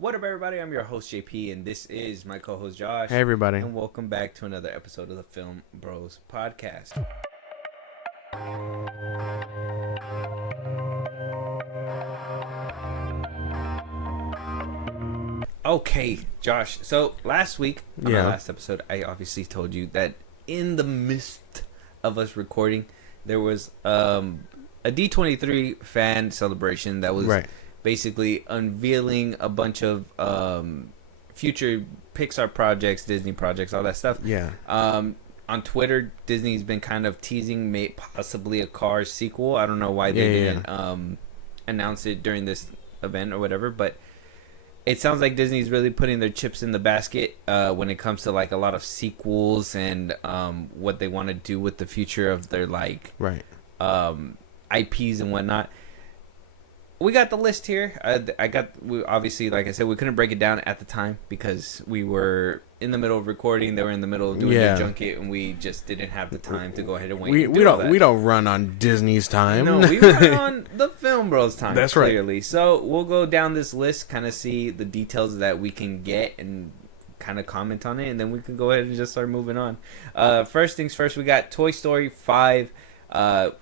What up, everybody? I'm your host, JP, and this is my co-host, Josh. Hey, everybody. And welcome back to another episode of the Film Bros podcast. Okay, Josh. So last week, on our last episode, I obviously told you that in the midst of us recording, there was a D23 fan celebration that was basically unveiling a bunch of future Pixar projects, Disney projects, all that stuff. Yeah. On Twitter, Disney's been kind of teasing possibly a Cars sequel. I don't know why they didn't announce it during this event or whatever, but it sounds like Disney's really putting their chips in the basket when it comes to like a lot of sequels and what they want to do with the future of their IPs and whatnot. We got the list here. We obviously, like I said, we couldn't break it down at the time because we were in the middle of recording. They were in the middle of doing the junket, and we just didn't have the time to go ahead and wait. We don't run on Disney's time. No, we run on the Film Bros time. That's clearly. Right. So we'll go down this list, kind of see the details that we can get, and kind of comment on it, and then we can go ahead and just start moving on. First things first, we got Toy Story 5,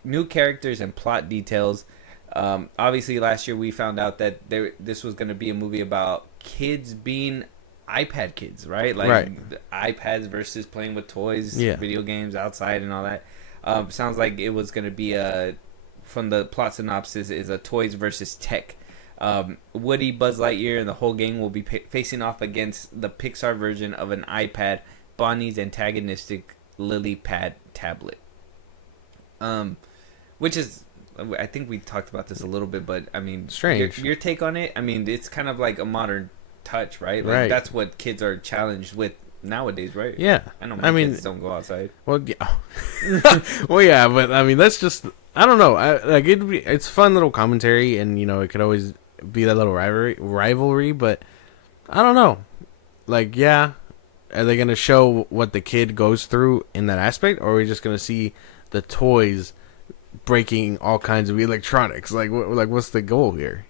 new characters and plot details. Obviously, last year we found out that this was going to be a movie about kids being iPad kids, right? iPads versus playing with toys, video games outside, and all that. Sounds like it was going to be from the plot synopsis, is a toys versus tech. Woody, Buzz Lightyear, and the whole gang will be facing off against the Pixar version of an iPad, Bonnie's antagonistic lily pad tablet. Which is, I think we talked about this a little bit, but I mean, strange. Your take on it? I mean, it's kind of like a modern touch, right? Like that's what kids are challenged with nowadays, right? Yeah. I know my kids don't go outside. Well, yeah. Well, yeah, but I mean, that's just, I don't know. It's fun little commentary, and it could always be that little rivalry, but I don't know. Are they gonna show what the kid goes through in that aspect, or are we just gonna see the toys breaking all kinds of electronics? What's the goal here?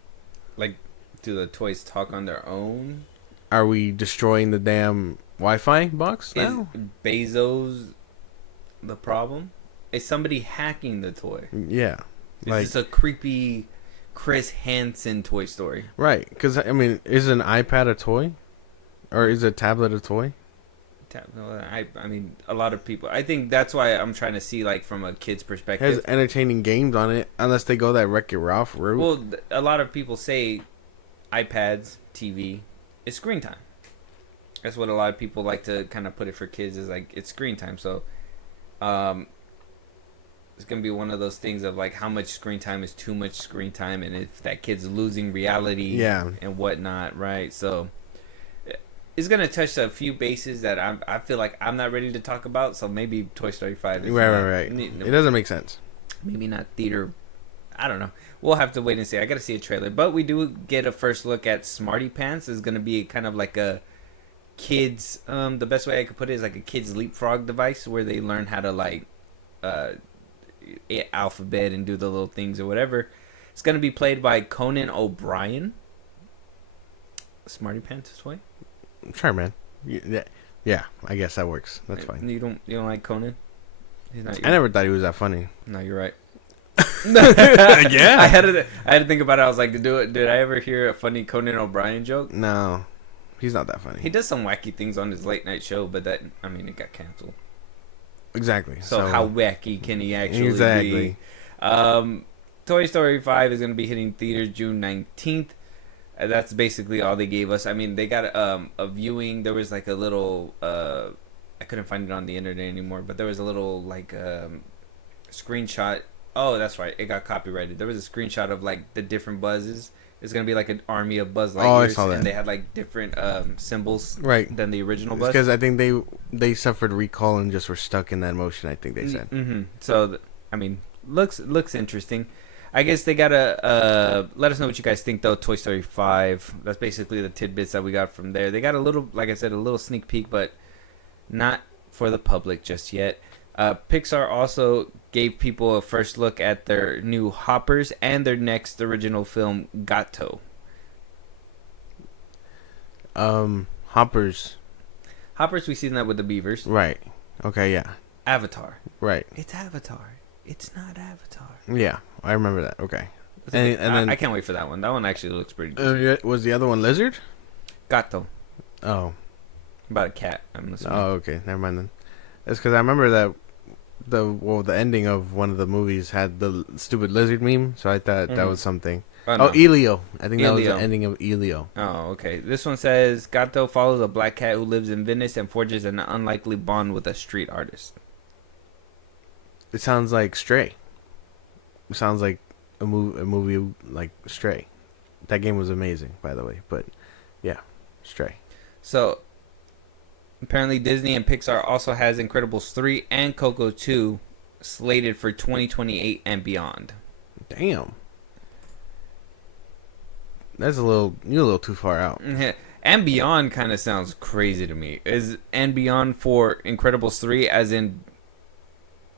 Do the toys talk on their own? Are we destroying the damn Wi-Fi box now? Is Bezos the problem? Is somebody hacking the toy? Yeah. Is this a creepy Chris Hansen Toy Story? Right, because, I mean, is an iPad a toy? Or is a tablet a toy? I mean, a lot of people. I think that's why I'm trying to see, from a kid's perspective. It has entertaining games on it, unless they go that Wreck-It Ralph route. Well, a lot of people say iPads, TV, is screen time. That's what a lot of people like to kind of put it for kids, is it's screen time. So, it's gonna be one of those things of how much screen time is too much screen time, and if that kid's losing reality, and whatnot, right? So, it's gonna touch a few bases that I feel like I'm not ready to talk about. So maybe Toy Story 5 is right. It doesn't make sense. Maybe not theater. I don't know. We'll have to wait and see. I got to see a trailer. But we do get a first look at Smarty Pants. It's going to be kind of like a kid's... the best way I could put it is like a kid's leapfrog device where they learn how to alphabet and do the little things or whatever. It's going to be played by Conan O'Brien. Smarty Pants toy? Sure, man. Yeah, I guess that works. That's fine. You don't like Conan? I never thought he was that funny. No, you're right. Yeah, I had to think about it. I was like, did I ever hear a funny Conan O'Brien joke? No, he's not that funny. He does some wacky things on his late night show, but it got canceled. Exactly. So how wacky can he actually be? Toy Story 5 is going to be hitting theaters June 19th. That's basically all they gave us. I mean, they got a viewing. There was a little. I couldn't find it on the internet anymore, but there was a little screenshot. Oh, that's right. It got copyrighted. There was a screenshot of the different buzzes. It's gonna be an army of Buzz Lightyears. Oh, I saw that. And they had different symbols than the original Buzz. Because I think they suffered recall and just were stuck in that motion. I think they said. Mm-hmm. So I mean, looks interesting. I guess they gotta let us know what you guys think though. Toy Story 5. That's basically the tidbits that we got from there. They got a little, like I said, a little sneak peek, but not for the public just yet. Pixar also gave people a first look at their new Hoppers and their next original film, Gato. Hoppers. Hoppers, we seen that with the beavers. Right. Okay. Yeah. Avatar. Right. It's Avatar. It's not Avatar. Yeah, I remember that. Okay. I can't wait for that one. That one actually looks pretty good. Was the other one lizard? Gato. Oh. About a cat, I'm assuming. Oh, okay. Never mind then. It's because I remember that the ending of one of the movies had the stupid lizard meme, so I thought that was something. No. Elio. I think that was the ending of Elio. Oh, okay. This one says Gato follows a black cat who lives in Venice and forges an unlikely bond with a street artist. It sounds like Stray. It sounds like a movie like Stray. That game was amazing, by the way. But yeah, Stray. So apparently Disney and Pixar also has Incredibles 3 and Coco 2 slated for 2028 and beyond. Damn. That's you're a little too far out. And beyond kind of sounds crazy to me. Is and beyond for Incredibles 3 as in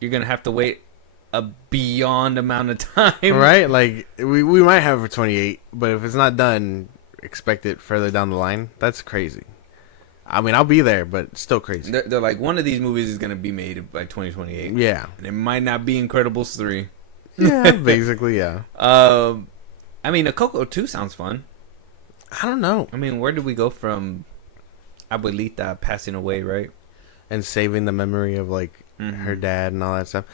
you're going to have to wait a beyond amount of time? Right? Like we might have it for 28, but if it's not done, expect it further down the line. That's crazy. I mean, I'll be there, but it's still crazy. They're like, one of these movies is going to be made by 2028. Yeah. And it might not be Incredibles 3. Yeah, basically, yeah. I mean, a Coco 2 sounds fun. I don't know. I mean, where did we go from Abuelita passing away, right? And saving the memory of, like, her dad and all that stuff.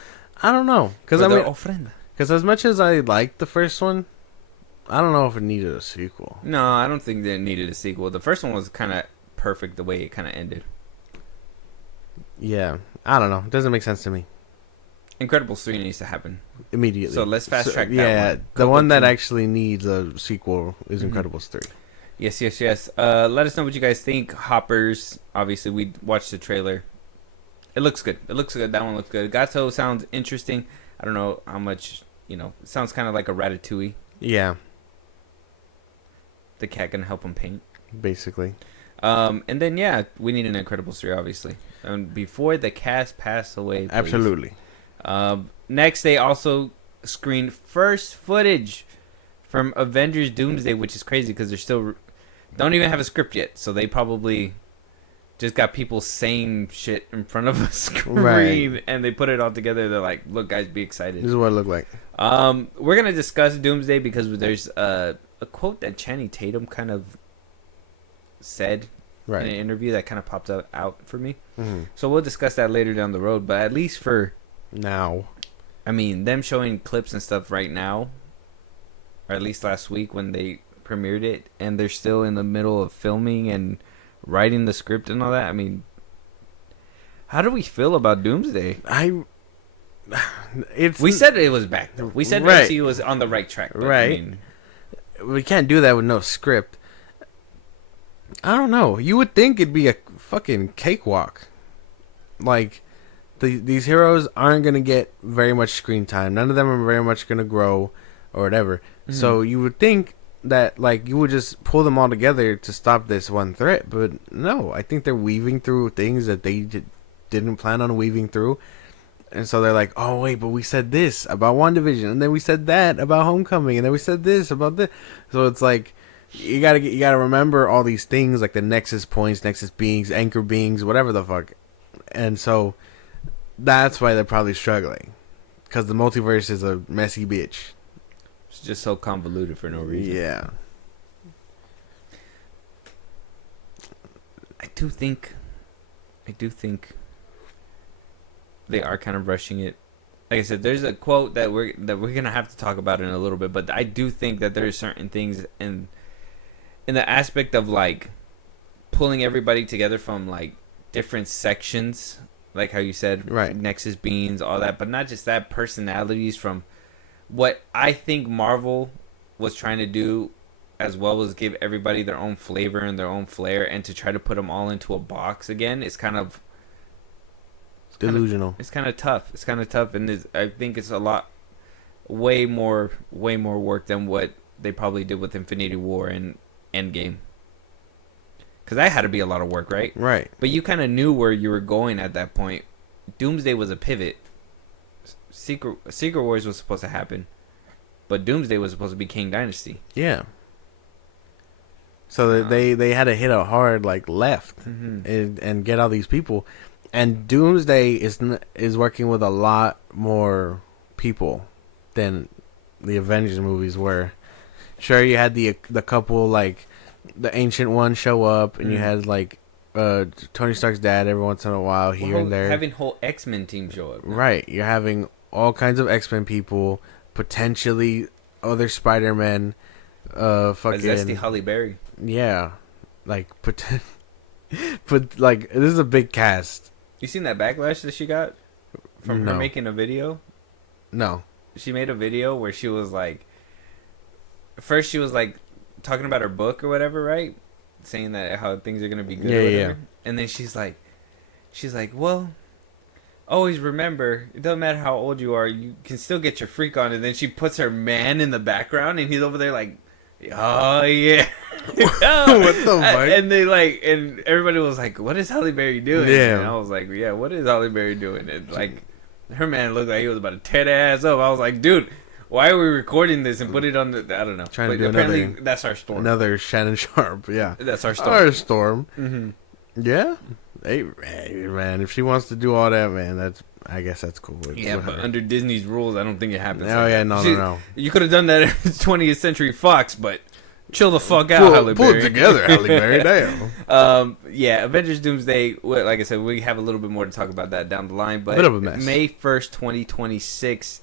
I don't know. Because as much as I liked the first one, I don't know if it needed a sequel. No, I don't think it needed a sequel. The first one was kind of perfect the way it kind of ended. Yeah. I don't know. It doesn't make sense to me. Incredibles 3 needs to happen immediately. So let's fast track that one. Yeah, the one that actually needs a sequel is Incredibles 3. Yes. Let us know what you guys think. Hoppers, obviously, we watched the trailer. It looks good. That one looks good. Gato sounds interesting. I don't know how much, it sounds kind of like a Ratatouille. Yeah. The cat can help him paint. Basically. And then, yeah, we need an Incredibles 3, obviously. And before the cast pass away, please. Absolutely. Next, they also screened first footage from Avengers Doomsday, which is crazy because they're still don't even have a script yet. So they probably just got people saying shit in front of a screen, right, and they put it all together. They're like, look, guys, be excited. This is what it looked like. We're going to discuss Doomsday because there's a quote that Channing Tatum kind of said in an interview that kind of popped out for me. Mm-hmm. So we'll discuss that later down the road. But at least for now, I mean, them showing clips and stuff right now, or at least last week when they premiered it, and they're still in the middle of filming and writing the script and all that. I mean, how do we feel about Doomsday? We said it was back though. We said MCU was on the right track. But, right. I mean, we can't do that with no script. I don't know. You would think it'd be a fucking cakewalk. Like, these heroes aren't going to get very much screen time. None of them are very much going to grow or whatever. Mm-hmm. So you would think that, like, you would just pull them all together to stop this one threat. But no, I think they're weaving through things that they didn't plan on weaving through. And so they're like, oh, wait, but we said this about WandaVision. And then we said that about Homecoming. And then we said this about this. So it's like, you gotta remember all these things, like the nexus points, nexus beings, anchor beings, whatever the fuck. And so that's why they're probably struggling, because the multiverse is a messy bitch. It's just so convoluted for no reason. Yeah. I do think they are kind of rushing it. Like I said, there's a quote that we're gonna have to talk about in a little bit, but I do think that there are certain things in the aspect of, like, pulling everybody together from, like, different sections, like how you said, right, Nexus beings, all that, but not just that, personalities from what I think Marvel was trying to do, as well as give everybody their own flavor and their own flair, and to try to put them all into a box again is kind of delusional. It's kind of tough. And I think it's a lot, way more work than what they probably did with Infinity War and Endgame. Because that had to be a lot of work, right? Right. But you kind of knew where you were going at that point. Doomsday was a pivot. Secret Wars was supposed to happen, but Doomsday was supposed to be King Dynasty. Yeah. So that they had to hit a hard like left Mm-hmm. and get all these people. And Doomsday is working with a lot more people than the Avengers movies were. Sure, you had the couple like the ancient ones show up, and you had like Tony Stark's dad every once in a while here and there. Having whole X-Men team show up. Right, you're having all kinds of X-Men people, potentially other Spider-Men, fucking Zesty Holly Berry. yeah, like but like this is a big cast. You seen that backlash that she got from her making a video? No. She made a video where she was like, first she was like talking about her book or whatever, right? Saying that how things are gonna be good. Yeah, or whatever. yeah. And then she's like, well, always remember, it doesn't matter how old you are, you can still get your freak on. And then she puts her man in the background, and he's over there like, oh yeah. What the fuck? And they like, and everybody was like, what is Halle Berry doing? Yeah. And I was like, yeah, what is Halle Berry doing? And like, her man looked like he was about to tear their ass up. I was like, dude, why are we recording this and put it on the, I don't know. Trying but to do apparently another, that's our storm. Another Shannon Sharp, yeah. That's our storm. Our storm. Mm-hmm. Yeah. Hey, man, if she wants to do all that, man, I guess that's cool. Yeah, but under Disney's rules, I don't think it happens. Oh, like yeah, that. no. You could have done that at 20th Century Fox, but chill the fuck out, Halle Pull Berry. it together, Halle Berry, damn. Yeah, Avengers Doomsday, like I said, we have a little bit more to talk about that down the line, but Bit of a mess. May 1st, 2026,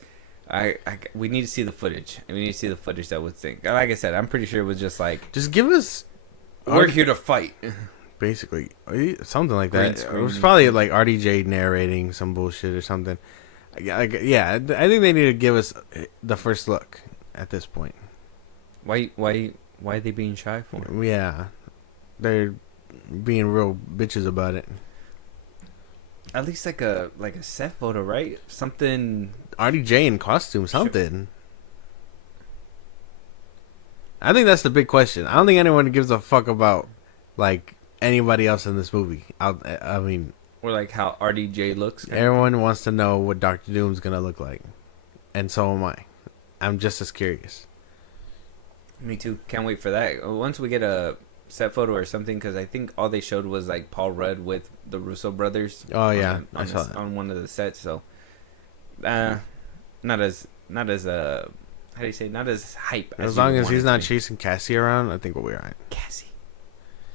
we need to see the footage. We need to see the footage that would think. Like I said, I'm pretty sure it was just like, Just give us... we're here to fight. Basically, something like Green that. screen. It was probably like RDJ narrating some bullshit or something. Yeah, I think they need to give us the first look at this point. Why are they being shy for? Yeah, they're being real bitches about it. At least like a set photo, right? Something. RDJ in costume, something. I think that's the big question. I don't think anyone gives a fuck about like anybody else in this movie. I mean, Or like how RDJ looks. everyone wants to know what Doctor Doom's gonna look like, and so am I. I'm just as curious. Me too. Can't wait for that. Once we get a set photo or something, because I think all they showed was like Paul Rudd with the Russo brothers. Oh yeah, I saw that on one of the sets. So, not as how do you say, not as hype. As long as he's not cheap. chasing Cassie around, I think we'll be alright. Cassie.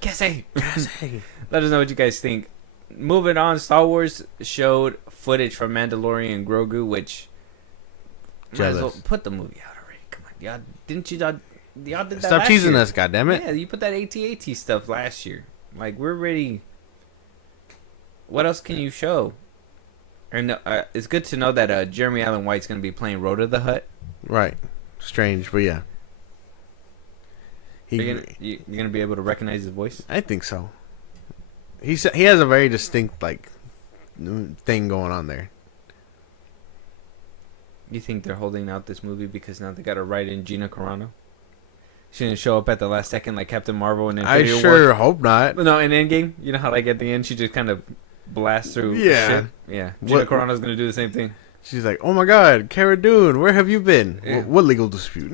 Let us know what you guys think. Moving on, Star Wars showed footage from Mandalorian and Grogu, which might as well Jealous. put the movie out already. Come on, y'all didn't you? Y'all did that Stop last teasing year. us, goddammit. Yeah, you put that AT-AT stuff last year. Like, we're ready. What else can you show? And it's good to know that Jeremy Allen White's going to be playing Rhoda the Hutt. Right. Strange, but yeah. You're going to be able to recognize his voice? I think so. He has a very distinct like thing going on there. You think they're holding out this movie because now they got to write in Gina Carano? She didn't show up at the last second like Captain Marvel and Infinity I sure War. hope not. No, in Endgame, you know how like at the end she just kind of blasts through Yeah. shit? Yeah. Gina What- Carano's going to do the same thing. She's like, "Oh my God, Cara Dune, where have you been? Yeah. What legal dispute?"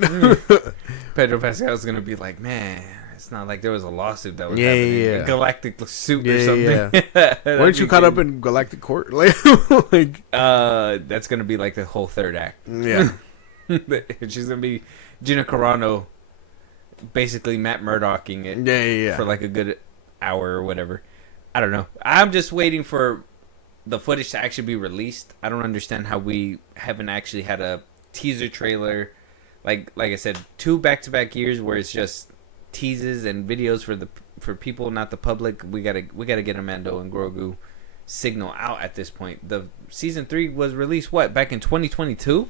Pedro Pascal's going to be like, man, it's not like there was a lawsuit that was Yeah, happening. yeah. A galactic suit Yeah, or something. That'd Weren't be you caught up good. in Galactic Court? Like, That's going to be like the whole third act. yeah. She's going to be Gina Carano basically Matt Murdocking it Yeah. for like a good hour or whatever. I don't know. I'm just waiting for the footage to actually be released. I don't understand how we haven't actually had a teaser trailer. Like I said, 2 back-to-back years where it's just teases and videos for people, not the public. We gotta get a Mando and Grogu signal out at this point. The season 3 was released back in 2022,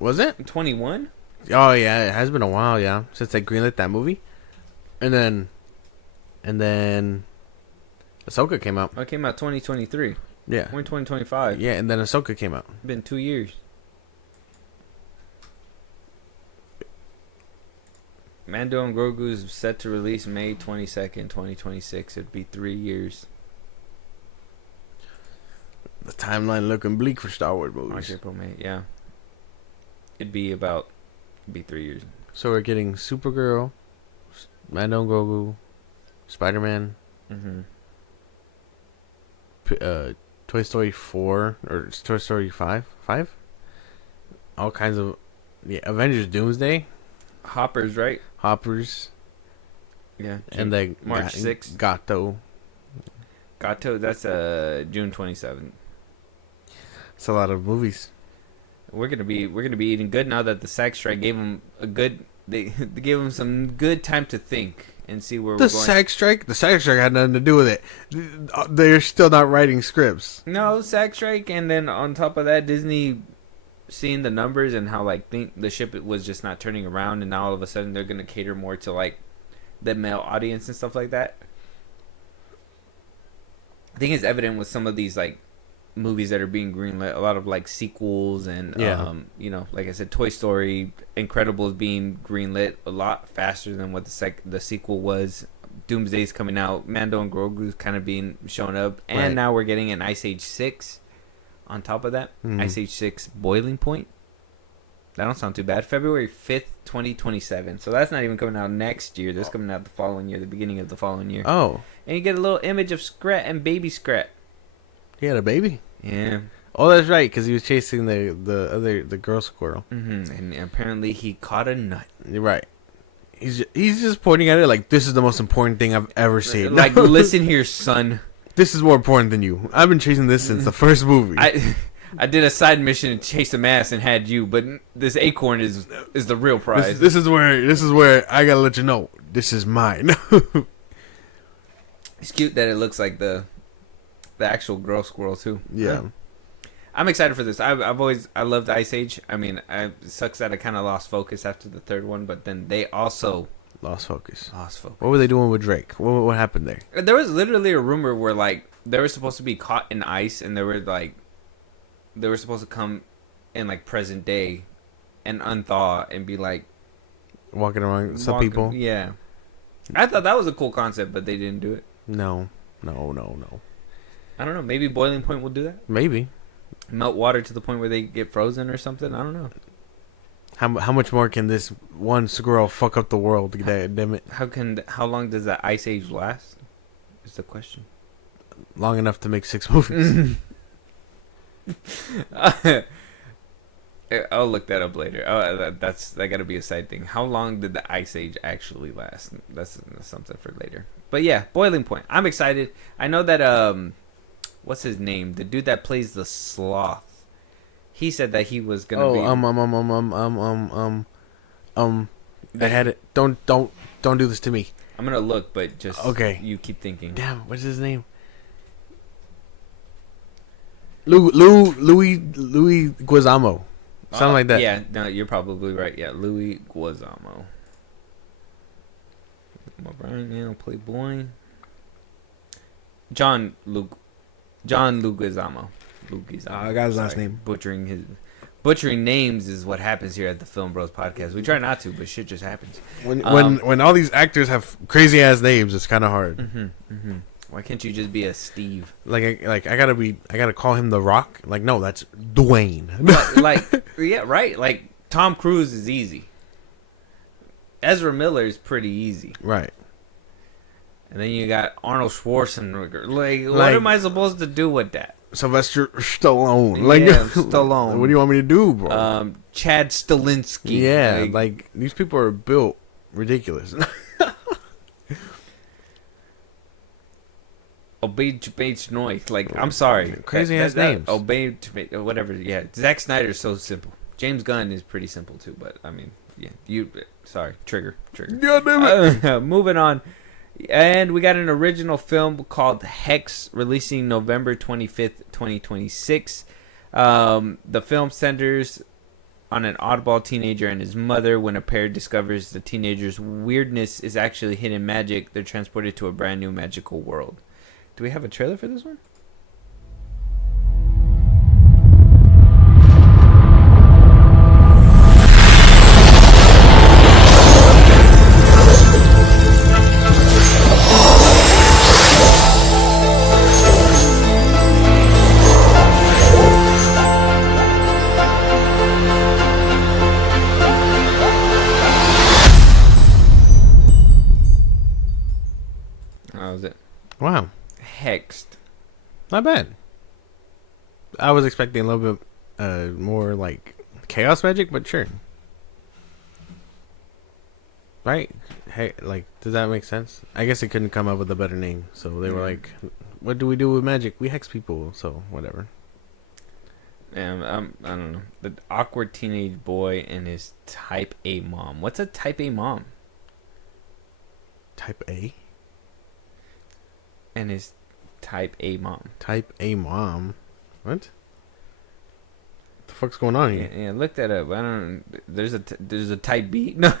Was it? 21. Oh yeah, it has been a while, yeah, since they greenlit that movie, and then Ahsoka came out. Oh, it came out 2023. Yeah, We're in 2025. yeah, and then Ahsoka came out. Been 2 years. Mando and Grogu is set to release May 22nd, 2026. It'd be 3 years. The timeline looking bleak for Star Wars March, movies. April, May. Yeah. It'd be 3 years. So we're getting Supergirl, Mando and Grogu, Spider-Man, Mm-hmm. Toy Story 4 or Toy Story 5, all kinds of Avengers Doomsday, Hoppers, right? Hoppers, Yeah. and the March 6th. Gato. Gato, that's June 27th. It's a lot of movies. We're gonna be eating good now that the SAG strike gave them a good. They gave them some good time to think and see where we're going. The SAG strike had nothing to do with it. They're still not writing scripts. No, SAG strike, and then on top of that, Disney seeing the numbers and how like the ship was just not turning around, and now all of a sudden they're gonna cater more to like the male audience and stuff like that. I think it's evident with some of these like movies that are being greenlit, a lot of like sequels and like I said, Toy Story, Incredibles being greenlit a lot faster than what the sequel was. Doomsday's coming out, Mando and Grogu's kind of being shown up, and now we're getting an Ice Age 6 on top of that. Ice Age 6 Boiling Point. That don't sound too bad. February 5th, 2027. So that's not even coming out next year. That's coming out the following year, the beginning of the following year. Oh. And you get a little image of Scrat and Baby Scrat. He had a baby? Yeah. Oh, that's right, because he was chasing the girl squirrel. Mm-hmm. And apparently he caught a nut. You're right. He's just pointing at it like, this is the most important thing I've ever seen. Like, listen here, son. This is more important than you. I've been chasing this since the first movie. I did a side mission and chased a mass and had you, but this acorn is the real prize. This is where I gotta let you know this is mine. It's cute that it looks like the actual girl squirrel too. Yeah. I'm excited for this. I loved Ice Age. I mean, it sucks that I kind of lost focus after the third one, but then they also lost focus. What were they doing with Drake? What happened there? There was literally a rumor where like they were supposed to be caught in ice, and they were supposed to come in like present day and unthaw and be like walking around some people. Yeah. I thought that was a cool concept, but they didn't do it. No. I don't know. Maybe Boiling Point will do that. Maybe. Melt water to the point where they get frozen or something. I don't know. How much more can this one squirrel fuck up the world? Damn it. How long does that Ice Age last? Is the question. Long enough to make 6 movies. I'll look that up later. That got to be a side thing. How long did the Ice Age actually last? That's something for later. But yeah, Boiling Point. I'm excited. I know that what's his name? The dude that plays the sloth. He said that he was gonna be. I had it. Don't do this to me. I'm gonna look, but just okay. You keep thinking. Damn, what's his name? Louis Guizamo. Something like that. Yeah, no, you're probably right. Yeah, Louis Guizamo. Right now, Playboy. John Luke Guizamo. I got his last name. Butchering names is what happens here at the Film Bros podcast. We try not to, but shit just happens. When all these actors have crazy ass names, it's kind of hard. Why can't you just be a Steve? I gotta call him The Rock. Like, no, that's Dwayne. Yeah, right. Like Tom Cruise is easy. Ezra Miller is pretty easy. Right. And then you got Arnold Schwarzenegger. What am I supposed to do with that? Sylvester Stallone. Stallone. What do you want me to do, bro? Chad Stahelski. Yeah, like these people are built ridiculous. Obey Noy. Like, I'm sorry. Crazy ass names. Obey whatever. Yeah. Zack Snyder's so simple. James Gunn is pretty simple too, but I mean, yeah. Sorry. Trigger. God damn it. Moving on. And we got an original film called Hex, releasing November 25th, 2026. The film centers on an oddball teenager and his mother. When a pair discovers the teenager's weirdness is actually hidden magic, they're transported to a brand new magical world. Do we have a trailer for this one? How was it? Wow, Hexed. not bad. I was expecting a little bit more like chaos magic, but sure. Right? Hey, like, does that make sense? I guess it couldn't come up with a better name, so they were like, "What do we do with magic? We hex people." So whatever. Yeah, I don't know. The awkward teenage boy and his type A mom. What's a type A mom? Type A. And his type A mom. Type A mom. What? The fuck's going on here? Yeah, look that up. I don't. There's a type B. No.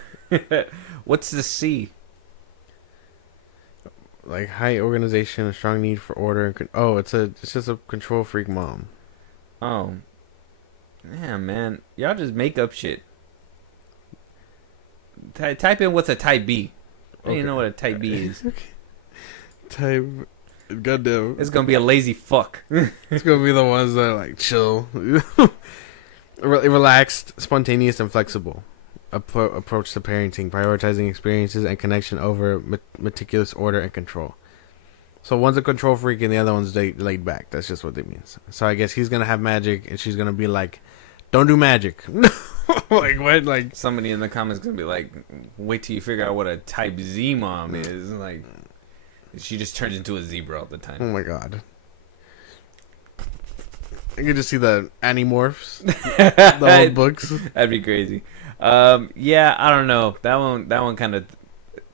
What's the C? Like high organization, a strong need for order. It's just a control freak mom. Oh, yeah, man. Y'all just make up shit. Type in what's a type B. I don't even know what a type B is. Type. Goddamn. It's gonna be a lazy fuck. It's gonna be the ones that are like chill, relaxed, spontaneous, and flexible. Approach to parenting, prioritizing experiences and connection over meticulous order and control. So one's a control freak and the other one's laid back. That's just what it means. So I guess he's gonna have magic and she's gonna be like, "Don't do magic." Like what? Like somebody in the comments gonna be like, "Wait till you figure out what a type Z mom is." Like, she just turns into a zebra all the time. Oh my god. I can just see the Animorphs, the old books. That'd be crazy. Yeah, I don't know. That one kind of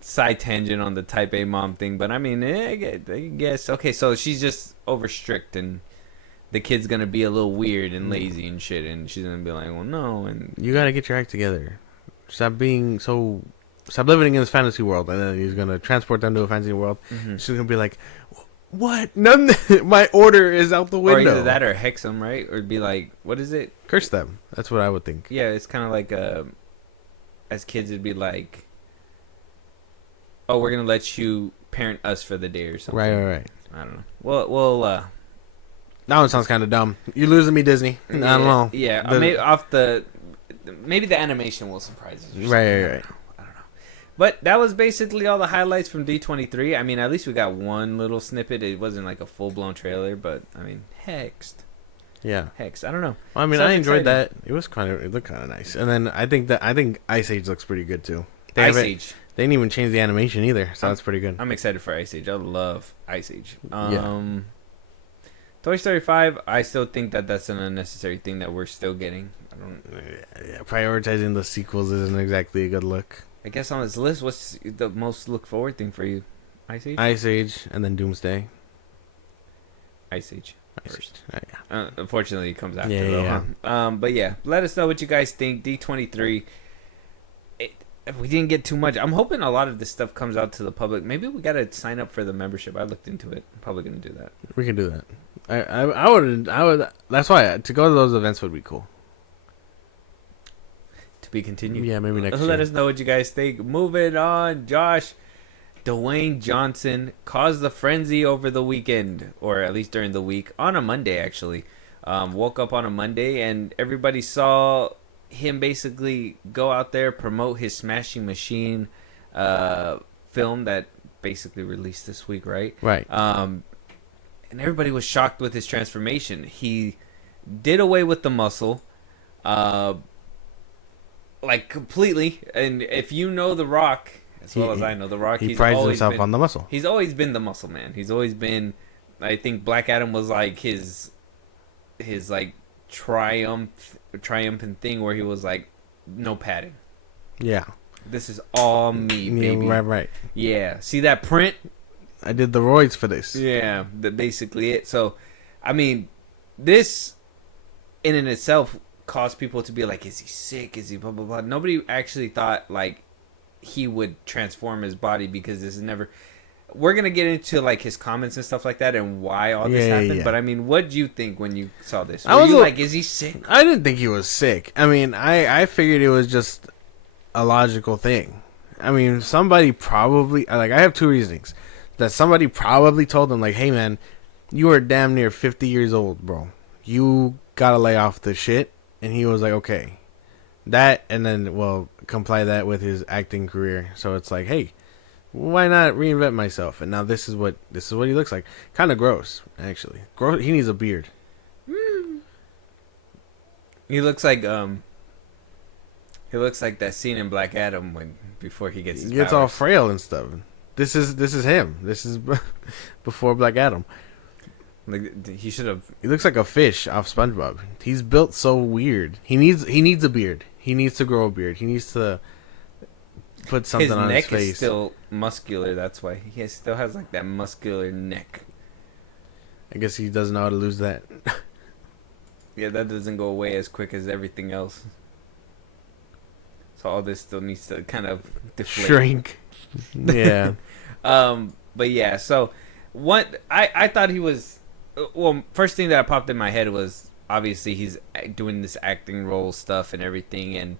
side tangent on the type A mom thing, but I mean, I guess. Okay, so she's just over strict, and the kid's gonna be a little weird and lazy and shit, and she's gonna be like, "Well, no," and you gotta get your act together. Stop living in this fantasy world, and then he's gonna transport them to a fantasy world. Mm-hmm. She's gonna be like, "What? None. My order is out the window." Or either that, or hex them, right? Or be like, what is it? Curse them. That's what I would think. Yeah, it's kind of like as kids, it'd be like, "Oh, we're gonna let you parent us for the day" or something. Right. I don't know. Well, that one sounds kind of dumb. You're losing me, Disney. I don't know. Yeah, maybe the animation will surprise us. Right. I don't know. But that was basically all the highlights from D23. I mean, at least we got one little snippet. It wasn't like a full-blown trailer, but I mean, hexed. Yeah. Hexed. I don't know. Well, I mean, I enjoyed that. It looked kind of nice. And then I think Ice Age looks pretty good too. Ice Age. They didn't even change the animation either, so that's pretty good. I'm excited for Ice Age. I love Ice Age. Toy Story 5, I still think that's an unnecessary thing that we're still getting. Prioritizing the sequels isn't exactly a good look. I guess on this list, what's the most look forward thing for you? Ice Age? Ice Age, and then Doomsday. Ice Age first. Yeah. Unfortunately, it comes after, though. Huh? But yeah, let us know what you guys think. D23, we didn't get too much. I'm hoping a lot of this stuff comes out to the public. Maybe we got to sign up for the membership. I looked into it. I'm probably going to do that. We can do that. I would. That's why to go to those events would be cool. To be continued. Yeah, maybe next year. Let us know what you guys think. Moving on, Josh. Dwayne Johnson caused the frenzy over the weekend, or at least during the week, on a Monday actually. Woke up on a Monday and everybody saw him basically go out there, promote his Smashing Machine film that basically released this week, right? Right. And everybody was shocked with his transformation. He did away with the muscle, like completely. And if you know The Rock, as well as I know The Rock, he prides himself on the muscle. He's always been the muscle man. He's always been. I think Black Adam was like his like triumphant thing where he was like, no padding. Yeah. This is all me, baby. Right. Yeah. See that print? I did the roids for this. Yeah, that's basically it. So, I mean, this in and itself caused people to be like, is he sick? Is he blah, blah, blah. Nobody actually thought, like, he would transform his body because this is never... We're going to get into, like, his comments and stuff like that and why all this happened. Yeah. But, I mean, what did you think when you saw this? Were you like, is he sick? I didn't think he was sick. I mean, I figured it was just a logical thing. I mean, somebody probably... Like, I have two reasonings. That somebody probably told him, like, hey, man, you are damn near 50 years old, bro. You got to lay off the shit. And he was like, okay. That, and then, well, comply that with his acting career. So it's like, hey, Why not reinvent myself? And now this is what he looks like. Kind of gross, actually. Gross. He needs a beard. He looks like that scene in Black Adam before he gets his He gets powers. all frail and stuff. This is him. This is before Black Adam. Like he should have. He looks like a fish off SpongeBob. He's built so weird. He needs a beard. He needs to grow a beard. He needs to put something His on neck his face. is still muscular. That's why still has like that muscular neck. I guess he doesn't know how to lose that. Yeah, that doesn't go away as quick as everything else. So all this still needs to kind of deflate. Shrink. Yeah. But yeah, so I thought he was. Well, first thing that popped in my head was obviously he's doing this acting role stuff and everything, and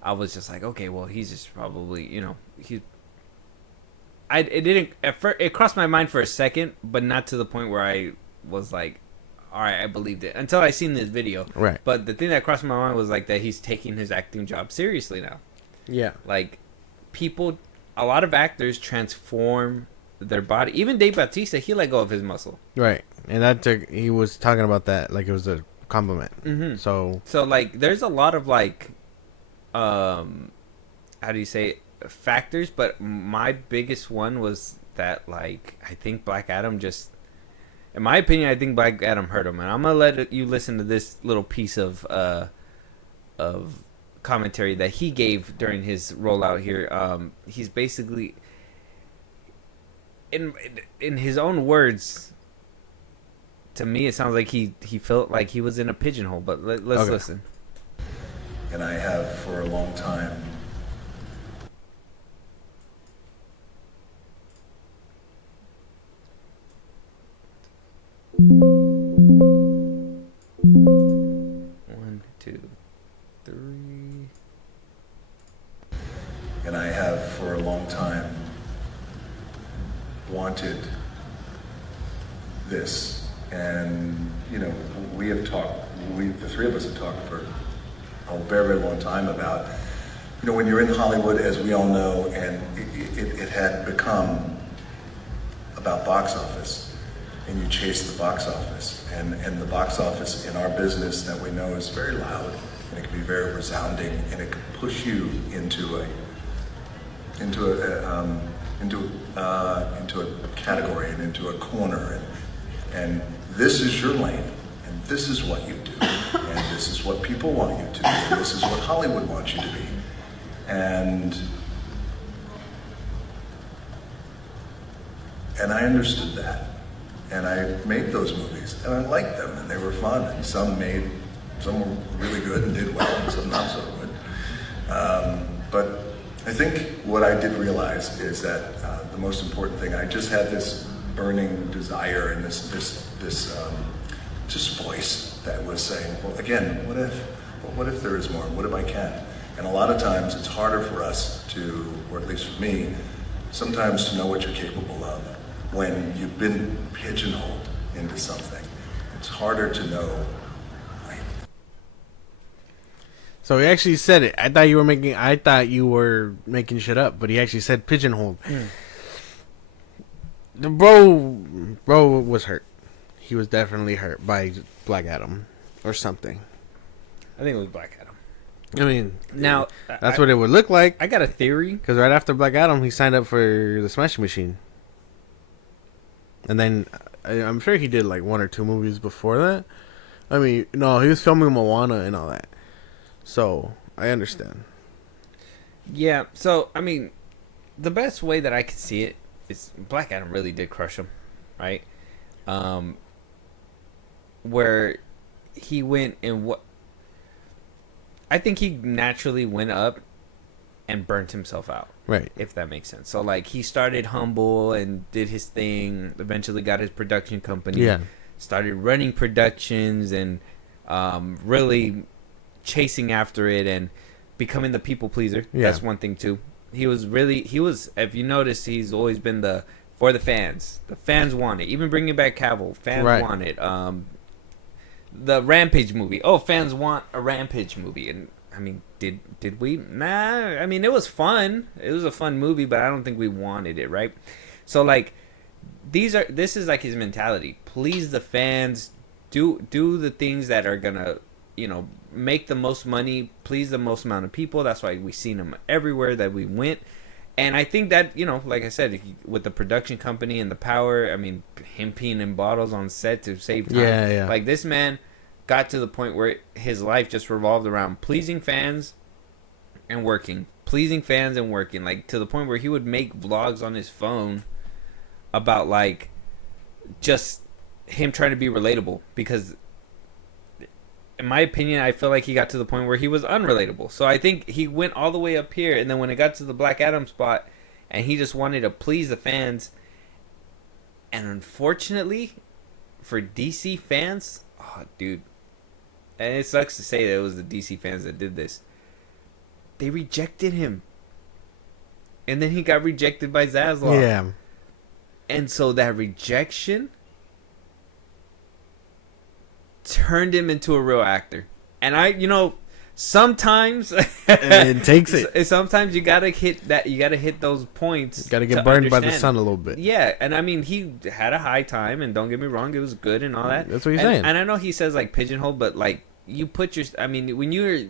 I was just like, okay, well, he's just probably, he. It didn't at first. It crossed my mind for a second, but not to the point where I was like, all right, I believed it until I seen this video. Right. But the thing that crossed my mind was like that he's taking his acting job seriously now. Yeah. Like, a lot of actors transform their body. Even Dave Bautista, he let go of his muscle. Right. And he was talking about that like it was a compliment. Mm-hmm. So like, there's a lot of like, how do you say, factors. But my biggest one was that like I think Black Adam just, in my opinion, I think Black Adam hurt him. And I'm gonna let you listen to this little piece of commentary that he gave during his rollout here. He's basically, in his own words, to me it sounds like he felt like he was in a pigeonhole. But let's listen. And I have for a long time. One, two, three. And I have for a long time wanted this. And, we have talked, the three of us have talked for a very, very long time about, when you're in Hollywood, as we all know, and it had become about box office, and you chase the box office. And the box office in our business that we know is very loud, and it can be very resounding, and it can push you into a category and into a corner, and this is your lane, and this is what you do, and this is what people want you to do, and this is what Hollywood wants you to be, and I understood that, and I made those movies, and I liked them, and they were fun, and some were really good and did well, and some not so good, but I think what I did realize is that the most important thing, I just had this burning desire and this just voice that was saying, well, again, what if there is more? What if I can? And a lot of times it's harder for us to, or at least for me, sometimes to know what you're capable of when you've been pigeonholed into something. It's harder to know. So he actually said it. I thought you were making shit up, but he actually said pigeonholed. The bro was hurt. He was definitely hurt by Black Adam or something. I think it was Black Adam. I mean, Now that's what it would look like. I got a theory. Because right after Black Adam, he signed up for the Smashing Machine, and then I'm sure he did like 1 or 2 movies before that. I mean, no, he was filming Moana and all that. So I understand. Yeah. So I mean, the best way that I could see it is Black Adam really did crush him, right? Where he went and what I think he naturally went up and burnt himself out. Right. If that makes sense. So like he started humble and did his thing, eventually got his production company. Yeah. Started running productions and really chasing after it and becoming the people pleaser. Yeah. That's one thing too. He was if you notice, he's always been for the fans. The fans want it. Even bringing back Cavill, fans want it. The Rampage movie. Oh, fans want a Rampage movie. And I mean, did we? Nah. I mean, it was fun. It was a fun movie, but I don't think we wanted it, right? So like, this is like his mentality. Please the fans. Do the things that are gonna, make the most money, please the most amount of people. That's why we seen him everywhere that we went. And I think that, like I said, with the production company and the power, I mean, him peeing in bottles on set to save time. Yeah. Like, this man got to the point where his life just revolved around pleasing fans and working. Pleasing fans and working. Like, to the point where he would make vlogs on his phone about, like, just him trying to be relatable. Because, in my opinion, I feel like he got to the point where he was unrelatable. So I think he went all the way up here, and then when it got to the Black Adam spot, and he just wanted to please the fans, and unfortunately, for DC fans, oh, dude, and it sucks to say that it was the DC fans that did this, they rejected him. And then he got rejected by Zaslav. Yeah. And so that rejection turned him into a real actor. And sometimes it takes it. Sometimes you gotta hit that. You gotta hit those points. Got to get burned by the sun a little bit. Yeah, and I mean, he had a high time, and don't get me wrong, it was good and all that. That's what he's saying. And I know he says like pigeonhole, but like you put your. I mean, when you're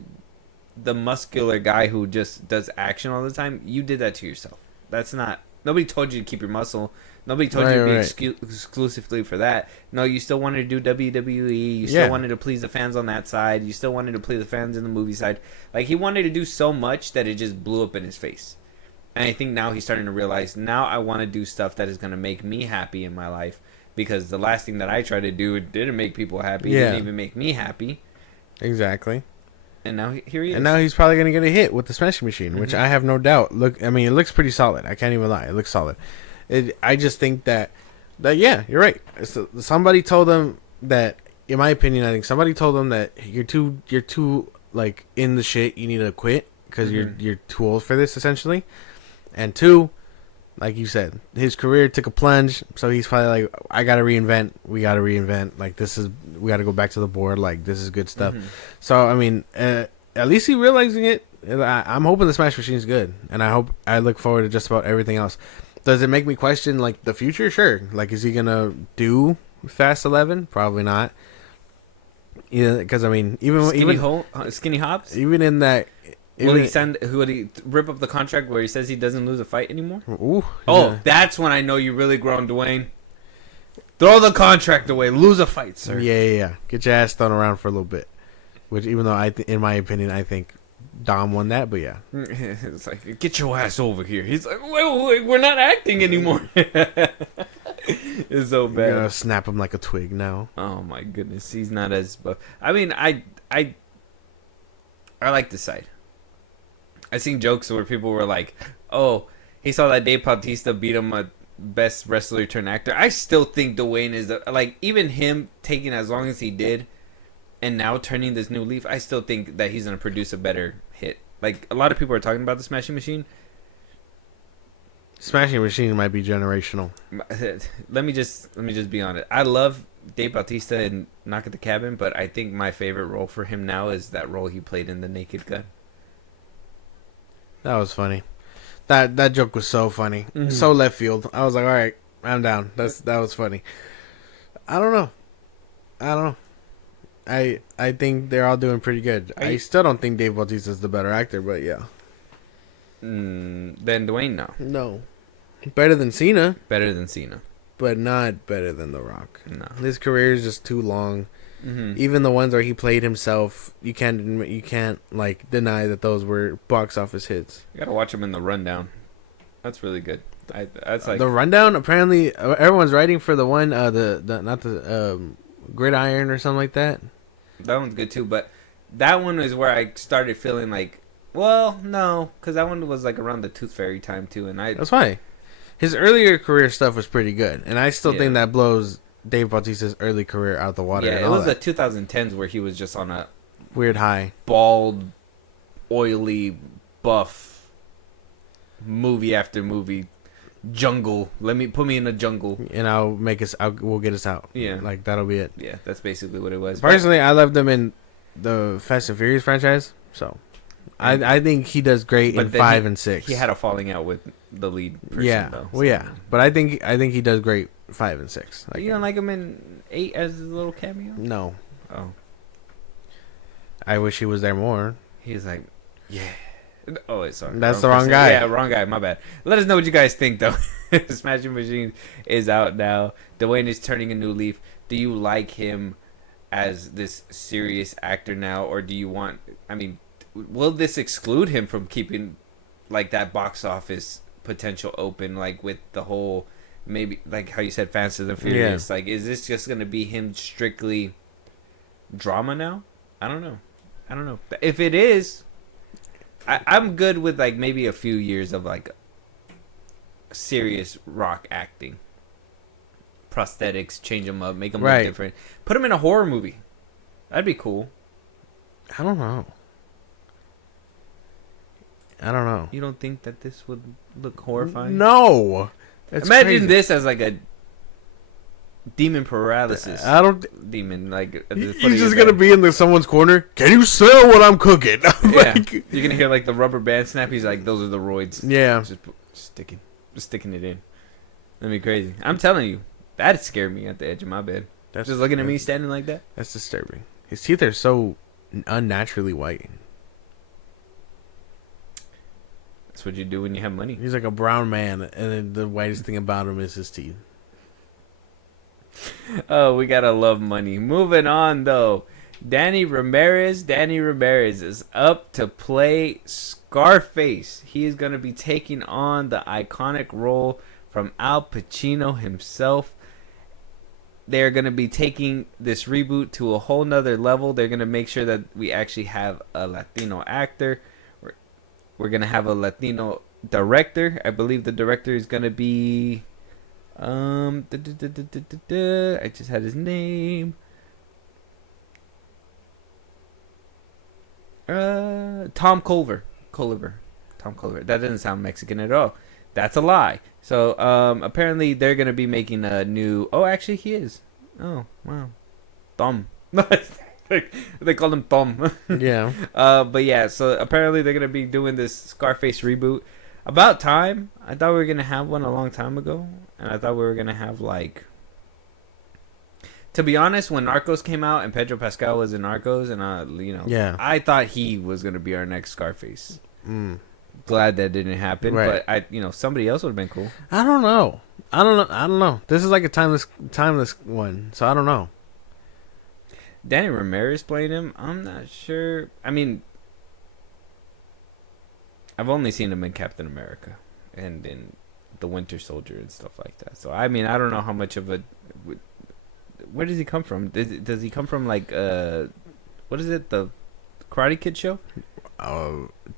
the muscular guy who just does action all the time, you did that to yourself. That's not. Nobody told you to keep your muscle. Nobody told you to be exclusively for that. No, you still wanted to do WWE. You still wanted to please the fans on that side. You still wanted to please the fans in the movie side. Like, he wanted to do so much that it just blew up in his face. And I think now he's starting to realize, now I want to do stuff that is going to make me happy in my life. Because the last thing that I tried to do, it didn't make people happy. It didn't even make me happy. Exactly. And now here he is. And now he's probably going to get a hit with the Smashing Machine, which I have no doubt. Look, I mean, it looks pretty solid. I can't even lie. It looks solid. I just think that yeah, you're right. So somebody told them that, in my opinion, I think somebody told them that you're too like in the shit. You need to quit because you're too old for this, essentially. And two, like you said, his career took a plunge, so he's probably like, I gotta reinvent. We gotta reinvent. Like, we gotta go back to the board. Like, this is good stuff. So I mean, at least he realizing it. I'm hoping the Smash Machine's good, and I look forward to just about everything else. Does it make me question, like, the future? Sure. Like, is he going to do Fast 11? Probably not. Yeah, because, I mean, Skinny Hops? Even in that... Would he rip up the contract where he says he doesn't lose a fight anymore? Ooh. That's when I know you really grown, Dwayne. Throw the contract away. Lose a fight, sir. Yeah. Get your ass thrown around for a little bit. Which, even though, in my opinion, I think Dom won that, but yeah. It's like, get your ass over here. He's like, wait, we're not acting anymore. It's so bad. You're gonna snap him like a twig now. Oh my goodness, he's not as buff. I mean, I like this side. I seen jokes where people were like, "Oh, he saw that Dave Bautista beat him a best wrestler turned actor." I still think Dwayne is even him taking as long as he did, and now turning this new leaf. I still think that he's gonna produce a better hit. Like, a lot of people are talking about the Smashing Machine. Smashing Machine might be generational. Let me just be honest. I love Dave Bautista in Knock at the Cabin, but I think my favorite role for him now is that role he played in The Naked Gun. That was funny. That joke was so funny. So left field. I was like, all right, I'm down. That was funny. I don't know. I think they're all doing pretty good. I still don't think Dave Bautista is the better actor, but yeah. Then Dwayne, no. No. Better than Cena. Better than Cena. But not better than The Rock. No. His career is just too long. Even the ones where he played himself, you can't like deny that those were box office hits. You gotta watch him in The Rundown. That's really good. That's like The Rundown. Apparently, everyone's writing for the one, not the Gridiron or something like that. That one's good too, but that one is where I started feeling like, well, no, because that one was like around the Tooth Fairy time too, and that's why his earlier career stuff was pretty good, and I still think that blows Dave Bautista's early career out the water. Yeah, it was the 2010s where he was just on a weird high, bald, oily, buff movie after movie. Jungle. Put me in a jungle, and we'll get us out. Yeah, like that'll be it. Yeah, that's basically what it was. Personally, I loved him in the Fast and Furious franchise. So I think he does great in then 5 and 6. He had a falling out with the lead person, yeah, though. well, yeah, but I think he does great 5 and 6. You don't like him in 8 as a little cameo? No, Oh, I wish he was there more. he's like, yeah. Oh, wait, sorry. That's the wrong guy. Yeah, wrong guy. My bad. Let us know what you guys think, though. Smashing Machines is out now. Dwayne is turning a new leaf. Do you like him as this serious actor now, or do you want? I mean, will this exclude him from keeping like that box office potential open, like with the whole maybe like how you said, Fast and the Furious? Like, is this just gonna be him strictly drama now? I don't know. If it is, I'm good with like maybe a few years of like serious rock acting. Prosthetics, change them up, make them look different. Put him in a horror movie. That'd be cool. I don't know. You don't think that this would look horrifying? No. It's Imagine crazy. this as like a demon paralysis. I don't. Demon like at the foot You're of your just gonna bed. be in someone's corner. Can you smell what I'm cooking? Yeah. Like, You're gonna hear like the rubber band snap. He's like, those are the roids. yeah. Just sticking it in. That'd be crazy. I'm telling you, that'd scare me at the edge of my bed. That's Just looking at me standing like that. That's disturbing. His teeth are so unnaturally white. That's what you do when you have money. He's like a brown man, and then the whitest thing about him is his teeth. Oh, we gotta love money. Moving on though. Danny Ramirez is up to play Scarface. He is gonna be taking on the iconic role from Al Pacino himself. They're gonna be taking this reboot to a whole nother level. They're gonna make sure that we actually have a Latino actor. We're gonna have a Latino director. I believe the director is gonna be I just had his name. Tom Culver. Tom Culver. That doesn't sound Mexican at all. That's a lie. So apparently they're gonna be making a new. Oh, actually he is. Oh wow, Tom. They call him Tom. Yeah. But yeah. So apparently they're gonna be doing this Scarface reboot. About time. I thought we were gonna have one a long time ago, and I thought we were gonna have like. To be honest, when Narcos came out and Pedro Pascal was in Narcos, and Yeah. I thought he was gonna be our next Scarface. Mm. Glad that didn't happen, Right. but somebody else would have been cool. I don't know. This is like a timeless one, so I don't know. Danny Ramirez playing him. I'm not sure. I mean, I've only seen him in Captain America and in The Winter Soldier and stuff like that. So I mean, I don't know how much of a. Where does he come from? Does he come from like what is it? The Karate Kid show?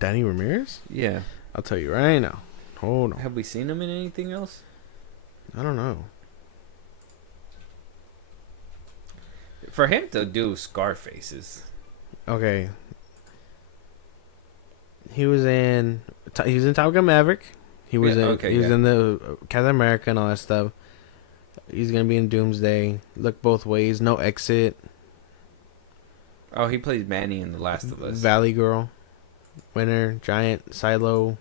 Danny Ramirez? Yeah. I'll tell you right now. Hold on. Have we seen him in anything else? I don't know. For him to do Scarfaces. Okay. He was in Top Gun Maverick. He was in the Captain America and all that stuff. He's gonna be in Doomsday. Look Both Ways. No Exit. Oh, he plays Manny in The Last of Us. Valley Girl. Winner. Giant. Silo.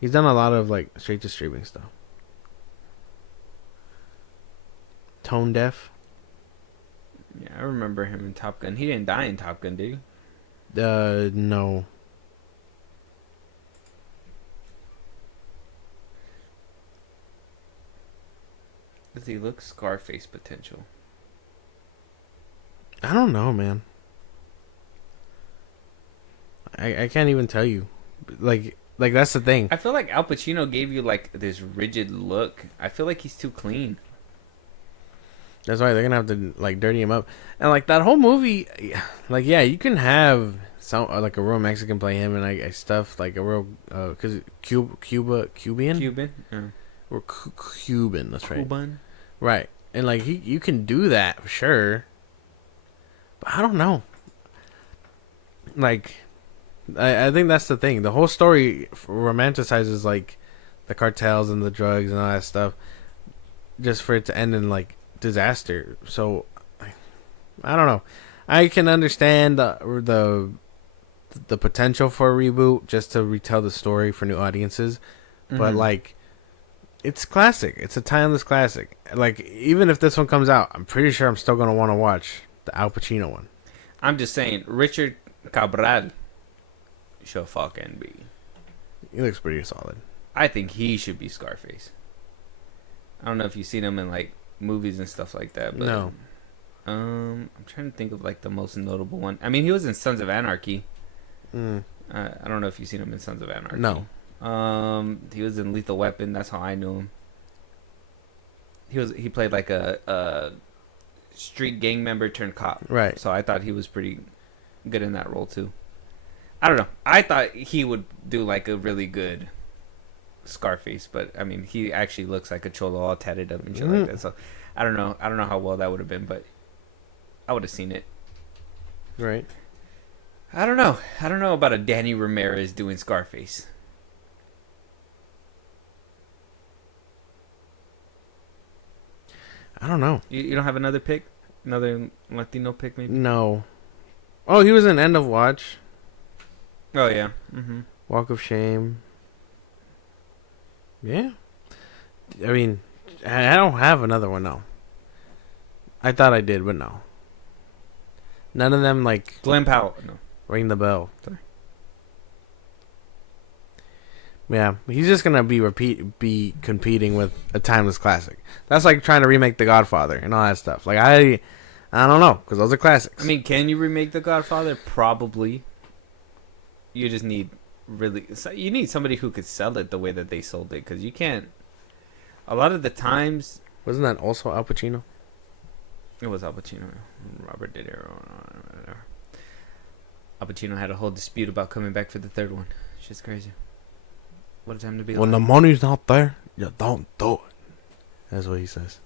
He's done a lot of like straight to streaming stuff. Tone Deaf. Yeah, I remember him in Top Gun. He didn't die in Top Gun, did he? No. Does he look Scarface potential? I don't know, man. I can't even tell you. Like that's the thing. I feel like Al Pacino gave you like this rigid look. I feel like he's too clean. That's why they're gonna have to like dirty him up, and like that whole movie, like yeah, you can have some like a real Mexican play him and like stuff like a real because Cuban Yeah. or Cuban, that's right, Cuban. right, and like you can do that for sure, but I don't know. Like, I think that's the thing. The whole story romanticizes like the cartels and the drugs and all that stuff, just for it to end in like disaster. So I don't know. I can understand the the potential for a reboot just to retell the story for new audiences, but like, it's classic. It's a timeless classic. Like, even if this one comes out, I'm pretty sure I'm still gonna want to watch the Al Pacino one. I'm just saying, Richard Cabral should fucking be. He looks pretty solid. I think he should be Scarface. I don't know if you've seen him in like movies and stuff like that, but No. I'm trying to think of like the most notable one. I mean, he was in Sons of Anarchy. Mm. I don't know if you've seen him in Sons of Anarchy. No. He was in Lethal Weapon. That's how I knew him. He played like a street gang member turned cop. Right. So I thought he was pretty good in that role too. I don't know. I thought he would do like a really good Scarface, but I mean, he actually looks like a cholo all tatted up and shit like that. So I don't know. I don't know how well that would have been, but I would have seen it. Right. I don't know. I don't know about a Danny Ramirez doing Scarface. I don't know. You don't have another pick? Another Latino pick, maybe? No. Oh, he was in End of Watch. Oh, yeah. Mm-hmm. Walk of Shame. Yeah. I mean, I don't have another one, no. I thought I did, but no. None of them, like, Glenn Powell. No. ring the bell. Sorry. Yeah, he's just gonna be competing with a timeless classic. That's like trying to remake The Godfather and all that stuff. Like, I don't know, because those are classics. I mean, can you remake The Godfather? Probably. You just need you need somebody who could sell it the way that they sold it, because you can't. A lot of the times, Wasn't that also Al Pacino? it was Al Pacino, Robert De Niro. Al Pacino had a whole dispute about coming back for the third one. Shit's crazy. What a time to be alive. When the money's not there, you don't do it. That's what he says.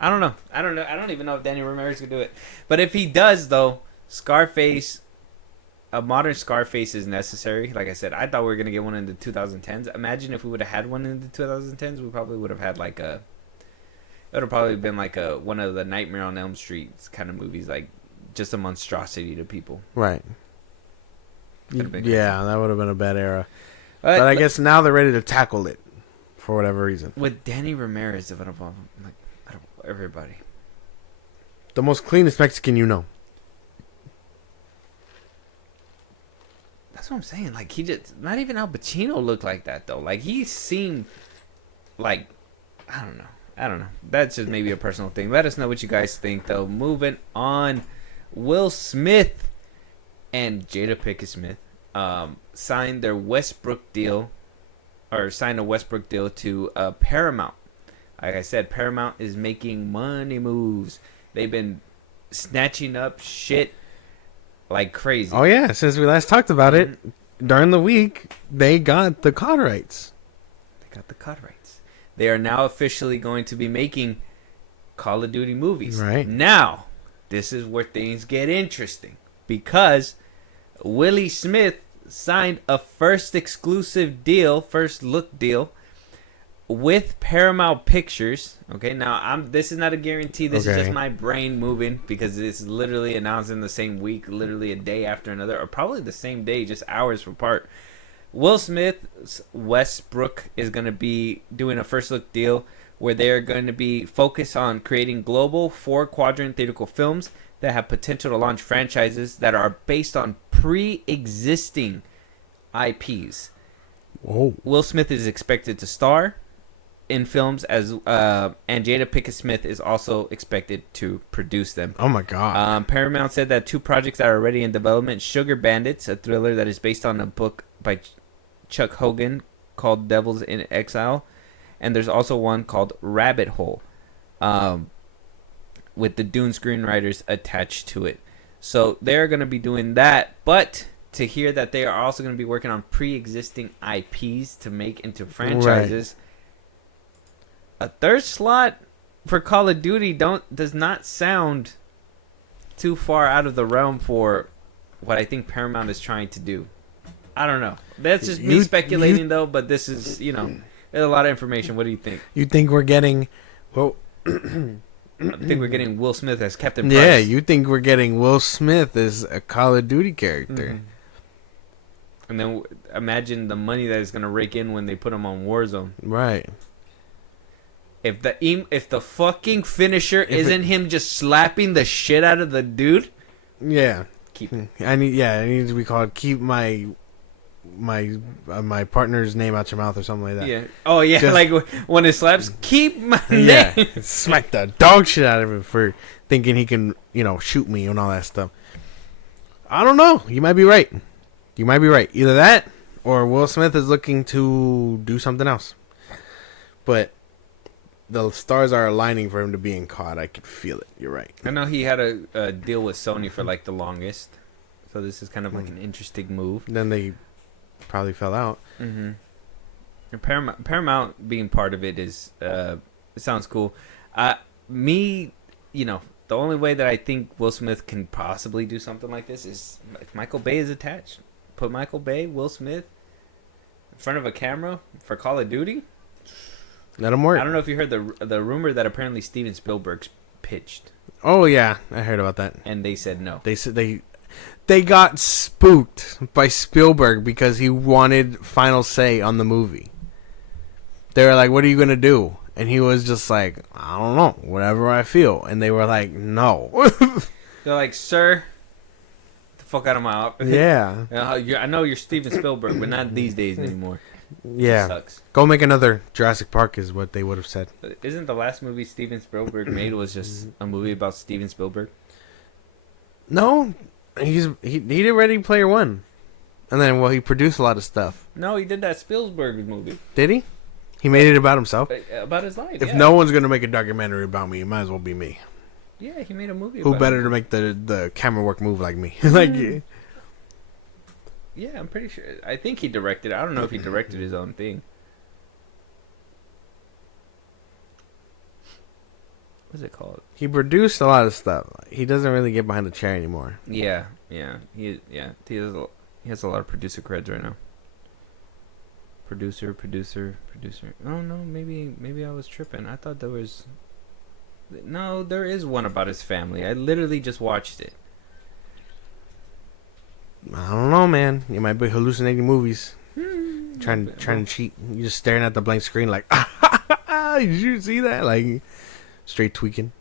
I don't know. I don't even know if Danny Ramirez could do it. But if he does, though, Scarface, a modern Scarface is necessary. Like I said, I thought we were going to get one in the 2010s. Imagine if we would have had one in the 2010s. We probably would have had like it would have probably been like one of the Nightmare on Elm Street kind of movies, like just a monstrosity to people. Right. Yeah, that would have been a bad era. But I guess now they're ready to tackle it for whatever reason. with Danny Ramirez, out of everybody. The most cleanest Mexican you know. That's what I'm saying. Like, he just, not even Al Pacino looked like that, though. Like, he seemed like, I don't know. That's just maybe a personal thing. Let us know what you guys think, though. Moving on. Will Smith and Jada Pinkett Smith signed a Westbrook deal to Paramount. Like I said, Paramount is making money moves. They've been snatching up shit like crazy. Oh yeah, since we last talked about it, during the week, they got the COD rights. They are now officially going to be making Call of Duty movies. Right. Now, this is where things get interesting. Because Willie Smith signed a first look deal with Paramount Pictures. Okay, now this is not a guarantee. This is just my brain moving, because it's literally announced in the same week, literally a day after another, or probably the same day, just hours apart. Will Smith's Westbrook is going to be doing a first look deal where they're going to be focused on creating global 4-quadrant theatrical films that have potential to launch franchises that are based on pre-existing IPs. Whoa. Will Smith is expected to star in films and Jada Pinkett Smith is also expected to produce them. Oh my god. Paramount said that 2 projects that are already in development: Sugar Bandits, a thriller that is based on a book by Chuck Hogan called Devils in Exile, and there's also one called Rabbit Hole, with the Dune screenwriters attached to it. So they're going to be doing that, but to hear that they are also going to be working on pre-existing IPs to make into franchises. Right. A third slot for Call of Duty does not sound too far out of the realm for what I think Paramount is trying to do. I don't know. That's just me speculating, though, but this is, there's a lot of information. What do you think? You think we're getting, well, I think we're getting Will Smith as Captain Price. Yeah, you think we're getting Will Smith as a Call of Duty character. And then imagine the money that is going to rake in when they put him on Warzone. Right. If the fucking finisher isn't him just slapping the shit out of the dude, yeah, keep it. I need to be called keep my partner's name out your mouth or something like that. Yeah. Oh yeah, Just, like when it slaps, keep my name. Smack the dog shit out of him for thinking he can, shoot me and all that stuff. I don't know. You might be right. Either that or Will Smith is looking to do something else. But the stars are aligning for him to being caught. I can feel it. You're right. I know he had a deal with Sony for like the longest, so this is kind of like an interesting move. Then they probably fell out. Mm-hmm. And Paramount being part of it is it sounds cool. The only way that I think Will Smith can possibly do something like this is if Michael Bay is attached. Put Michael Bay, Will Smith in front of a camera for Call of Duty. Let him work. I don't know if you heard the rumor that apparently Steven Spielberg's pitched. Oh yeah, I heard about that. And they said no. They said they got spooked by Spielberg because he wanted final say on the movie. They were like, "What are you gonna do?" And he was just like, "I don't know, whatever I feel." And they were like, "No." They're like, "Sir, get the fuck out of my office." Yeah. I know you're Steven Spielberg, but not these days anymore. Yeah. It sucks. Go make another Jurassic Park is what they would have said. Isn't the last movie Steven Spielberg made was just a movie about Steven Spielberg? No, he did Ready Player One, and then he produced a lot of stuff. No, he did that Spielberg movie. Did he? He made it about himself. About his life. If no one's gonna make a documentary about me, it might as well be me. Yeah, he made a movie. Who about better him. to make the camera work move like me? Like. Yeah, I'm pretty sure. I think he directed. I don't know if he directed his own thing. What's it called? He produced a lot of stuff. He doesn't really get behind the chair anymore. Yeah. He has a lot of producer creds right now. Producer. Oh no, maybe I was tripping. I thought there was. No, there is one about his family. I literally just watched it. I don't know, man. You might be hallucinating movies. Trying to cheat. You're just staring at the blank screen like, did you see that? Like, straight tweaking.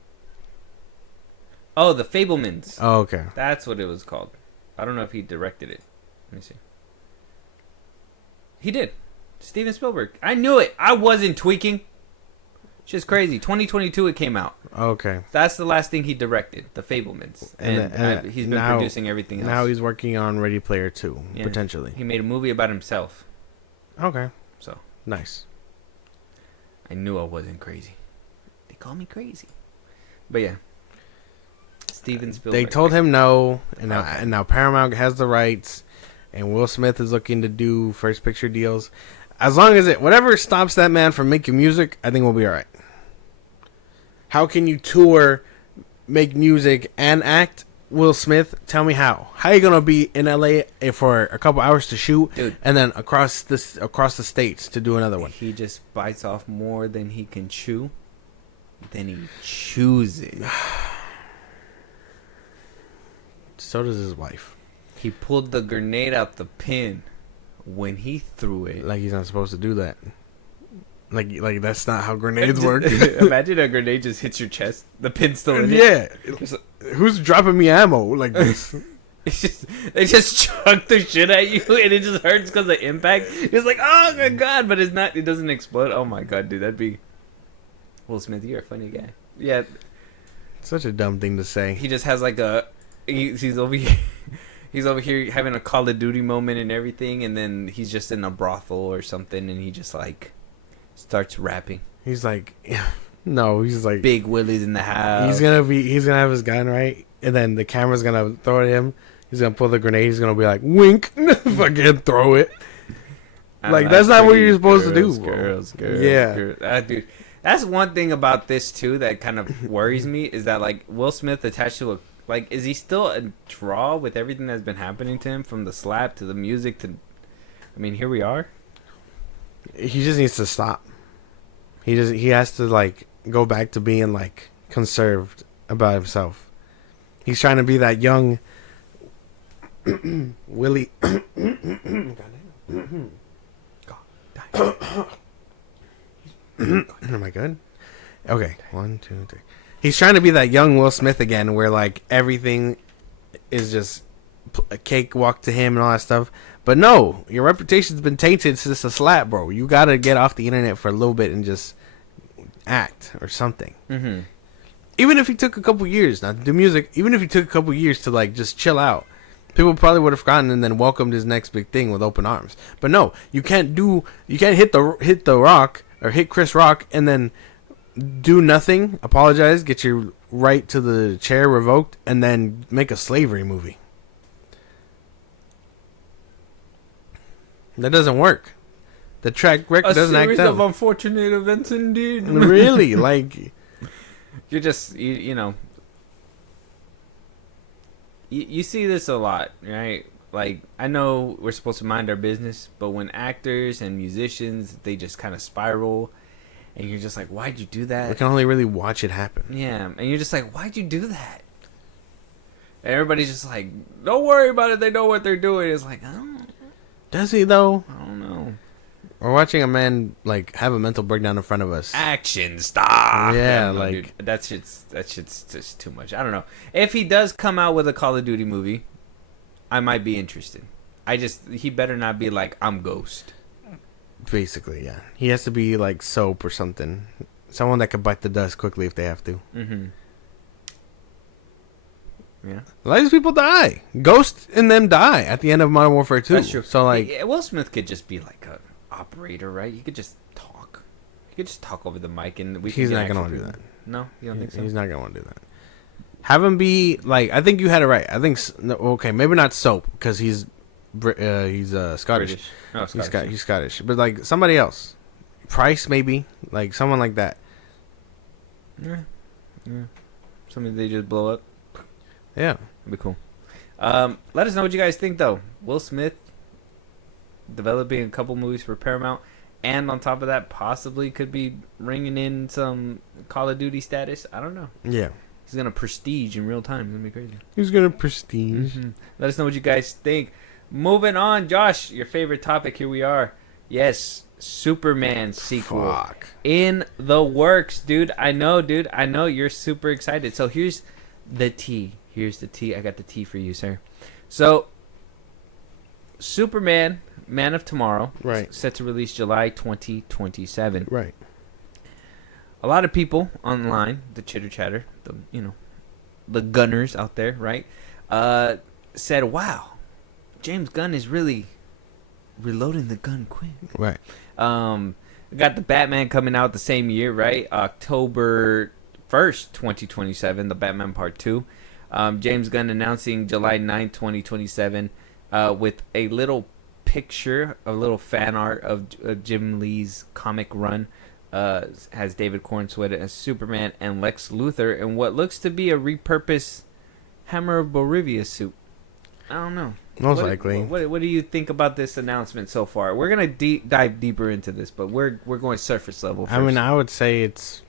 Oh, The Fablemans. Oh, okay. That's what it was called. I don't know if he directed it. Let me see. He did. Steven Spielberg. I knew it. I wasn't tweaking. Just crazy. 2022 it came out. Okay. That's the last thing he directed, The Fablemans. And he's been producing everything else. Now he's working on Ready Player 2, Yeah. potentially. He made a movie about himself. Okay. So Nice. I knew I wasn't crazy. They call me crazy. But yeah. Steven Spielberg. They told him no, and Okay. now Paramount has the rights, and Will Smith is looking to do first picture deals. As long as whatever stops that man from making music, I think we'll be all right. How can you tour, make music, and act? Will Smith, tell me how. How are you gonna be in LA for a couple hours to shoot, Dude. and then across the states to do another one? He just bites off more than he can chew. Then he chews it. So does his wife. He pulled the grenade out the pin when he threw it. Like he's not supposed to do that. Like that's not how grenades work. Imagine a grenade just hits your chest. The pin's still in it. Yeah. Who's dropping me ammo like this? They just chuck the shit at you and it just hurts because of impact. It's like, oh my god, but it's not. It doesn't explode. Oh my god, dude, that'd be. Will Smith, you're a funny guy. Yeah. Such a dumb thing to say. He just has like a. He's over here. He's over here having a Call of Duty moment and everything, and then he's just in a brothel or something, and he just like starts rapping. He's like, no, he's like Big Willie's in the house. He's gonna have his gun right, and then the camera's gonna throw at him. He's gonna pull the grenade. He's gonna be like, wink, fucking throw it. Like that's not what you're supposed to do. Girls. Yeah, Dude, that's one thing about this too that kind of worries me is that like Will Smith attached to a. Like, is he still a draw with everything that's been happening to him, from the slap to the music to... I mean, here we are. he just needs to stop. He has to like go back to being like conserved about himself. He's trying to be that young Willie. Am I good? Okay, 1, 2, 3. He's trying to be that young Will Smith again, where like everything is just a cakewalk to him and all that stuff. But no, your reputation's been tainted since the slap, bro. You gotta get off the internet for a little bit and just act or something. Mm-hmm. Even if he took a couple years not to do music, even if he took a couple years to like just chill out, people probably would have forgotten and then welcomed his next big thing with open arms. But no, you can't hit the Rock or hit Chris Rock and then do nothing, apologize, get your right to the chair revoked, and then make a slavery movie. That doesn't work. The track record doesn't act up. A series of unfortunate events indeed. Really, like you're just you know. You see this a lot, right? Like, I know we're supposed to mind our business, but when actors and musicians, they just kind of spiral, and you're just like, why'd you do that? we can only really watch it happen. Yeah, and you're just like, why'd you do that? And everybody's just like, don't worry about it. They know what they're doing. It's like, Does he though? I don't know. We're watching a man like have a mental breakdown in front of us. Action, stop. Yeah, no, like dude, that shit's just too much. I don't know. If he does come out with a Call of Duty movie, I might be interested. He better not be like, I'm Ghost. basically, yeah. He has to be like Soap or something. Someone that could bite the dust quickly if they have to. Mm-hmm. Yeah. A lot of these people die. Ghost and them die at the end of Modern Warfare 2. That's true. So like, yeah, Will Smith could just be like a operator, right? He could just talk. He could just talk over the mic, and he's not gonna want to do that. No, you don't think so? He's not gonna want to do that. Have him be like, I think you had it right. I think okay, maybe not Soap because he's Scottish. British. Oh, Scottish. He's Scottish, but like somebody else, Price maybe, like someone like that. Yeah. Something they just blow up. Yeah, That'd be cool. Let us know what you guys think, though. Will Smith developing a couple movies for Paramount, and on top of that, possibly could be ringing in some Call of Duty status. I don't know. yeah. He's gonna prestige in real time. It's gonna be crazy. He's gonna prestige. Mm-hmm. Let us know what you guys think. Moving on, Josh, your favorite topic. Here we are. Yes, Superman sequel Fuck. in the works, dude. I know you're super excited. So here's the tea. I got the tea for you, sir. So, Superman, Man of Tomorrow, Right. set to release July 2027. Right. A lot of people online, the chitter chatter, the gunners out there, right, said, "Wow, James Gunn is really reloading the gun quick." Right. We got the Batman coming out the same year, right? October 1st, 2027, the Batman Part 2. James Gunn announcing July 9th, 2027, with a little picture, a little fan art of Jim Lee's comic run. Has David Cornsweet as Superman and Lex Luthor in what looks to be a repurposed Hammer of Bolivia suit. I don't know. Most likely. What do you think about this announcement so far? We're gonna dive deeper into this, but we're going surface level first. I mean, I would say it's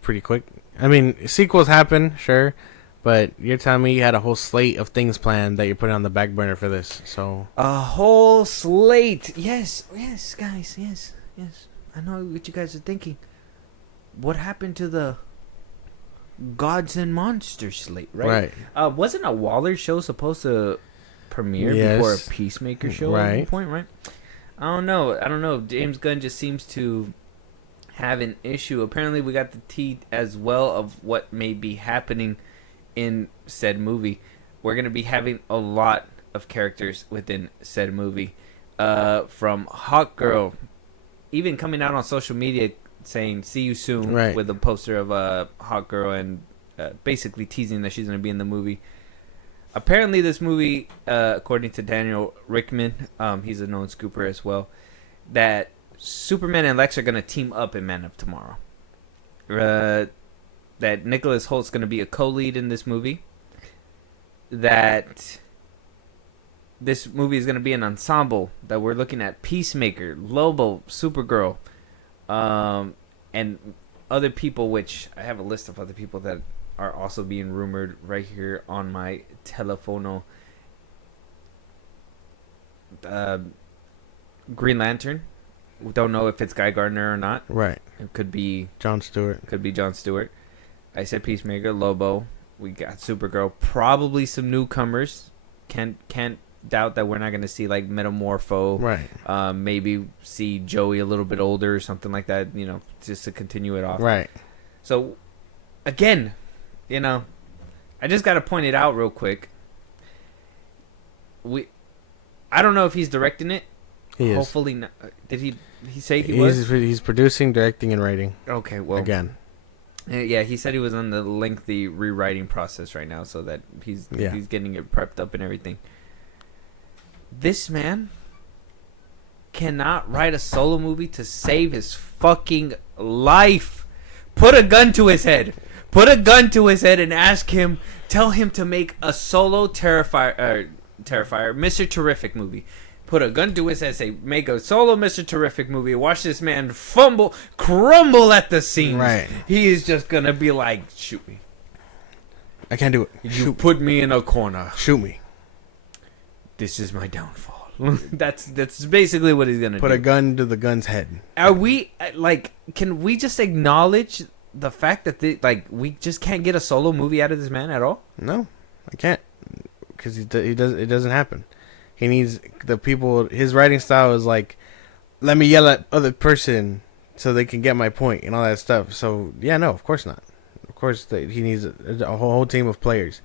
pretty quick. I mean, sequels happen, sure, but you're telling me you had a whole slate of things planned that you're putting on the back burner for this. So a whole slate. Yes, guys. Yes. I know what you guys are thinking. What happened to the Gods and Monsters slate, right? Wasn't a Waller show supposed to premiere before a Peacemaker show at one point, right? I don't know. James Gunn just seems to have an issue. Apparently, we got the tea as well of what may be happening in said movie. We're going to be having a lot of characters within said movie. From Hawk Girl, even coming out on social media saying "see you soon" with a poster of Hawk Girl and basically teasing that she's going to be in the movie. Apparently, this movie, according to Daniel Rickman, he's a known scooper as well, that Superman and Lex are going to team up in Man of Tomorrow. That Nicholas Holt's going to be a co-lead in this movie. That this movie is going to be an ensemble, that we're looking at Peacemaker, Lobo, Supergirl, and other people, which I have a list of other people that are also being rumored right here on my telefono. Green Lantern. We don't know if it's Guy Gardner or not. Right. It could be Jon Stewart. Jon Stewart. I said Peacemaker, Lobo. We got Supergirl. Probably some newcomers. Can't doubt that we're not going to see like Metamorpho. Right. Maybe see Joey a little bit older or something like that. You know, just to continue it off. Right. So, again, you know, I just got to point it out real quick. I don't know if he's directing it. He is. Hopefully not. Did he say he was? He's producing, directing, and writing. Okay, well. Again. Yeah, he said he was on the lengthy rewriting process right now, so that he's getting it prepped up and everything. This man cannot write a solo movie to save his fucking life. Put a gun to his head. Put a gun to his head and tell him to make a solo Terrifier, Mr. Terrific movie. Put a gun to his head, say, make a solo Mr. Terrific movie. Watch this man crumble at the seams. Right. He is just gonna be like, shoot me. I can't do it. You put me in a corner. Shoot me. This is my downfall. That's basically what he's gonna do. Put a gun to the gun's head. Are we can we just acknowledge the fact that we just can't get a solo movie out of this man at all? No, I can't, because it doesn't happen. He needs the people. His writing style is like, let me yell at other person so they can get my point and all that stuff. So yeah, no, of course not. Of course he needs a whole team of players.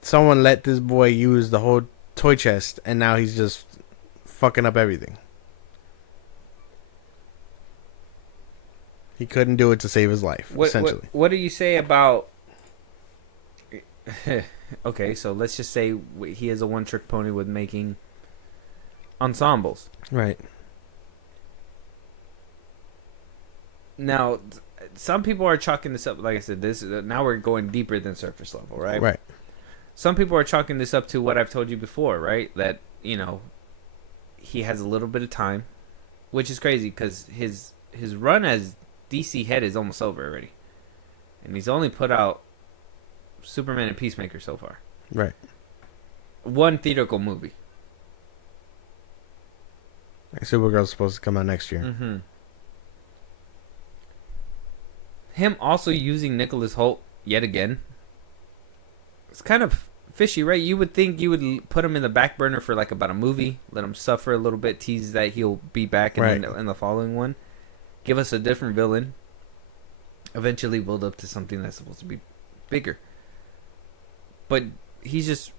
Someone let this boy use the whole toy chest, and now he's just fucking up everything. He couldn't do it to save his life, essentially. What do you say about... Okay, so let's just say he is a one-trick pony with making ensembles. Right. Now, some people are chalking this up, like I said, now we're going deeper than surface level, right? Right. Some people are chalking this up to what I've told you before, right? That, you know, he has a little bit of time, which is crazy because his run as DC head is almost over already. And he's only put out Superman and Peacemaker so far. Right. One theatrical movie. Supergirl's supposed to come out next year. Mm-hmm. Him also using Nicholas Hoult yet again. It's kind of fishy, right? You would think you would put him in the back burner for like about a movie, let him suffer a little bit, tease that he'll be back in the following one. Give us a different villain. Eventually build up to something that's supposed to be bigger. But he's just...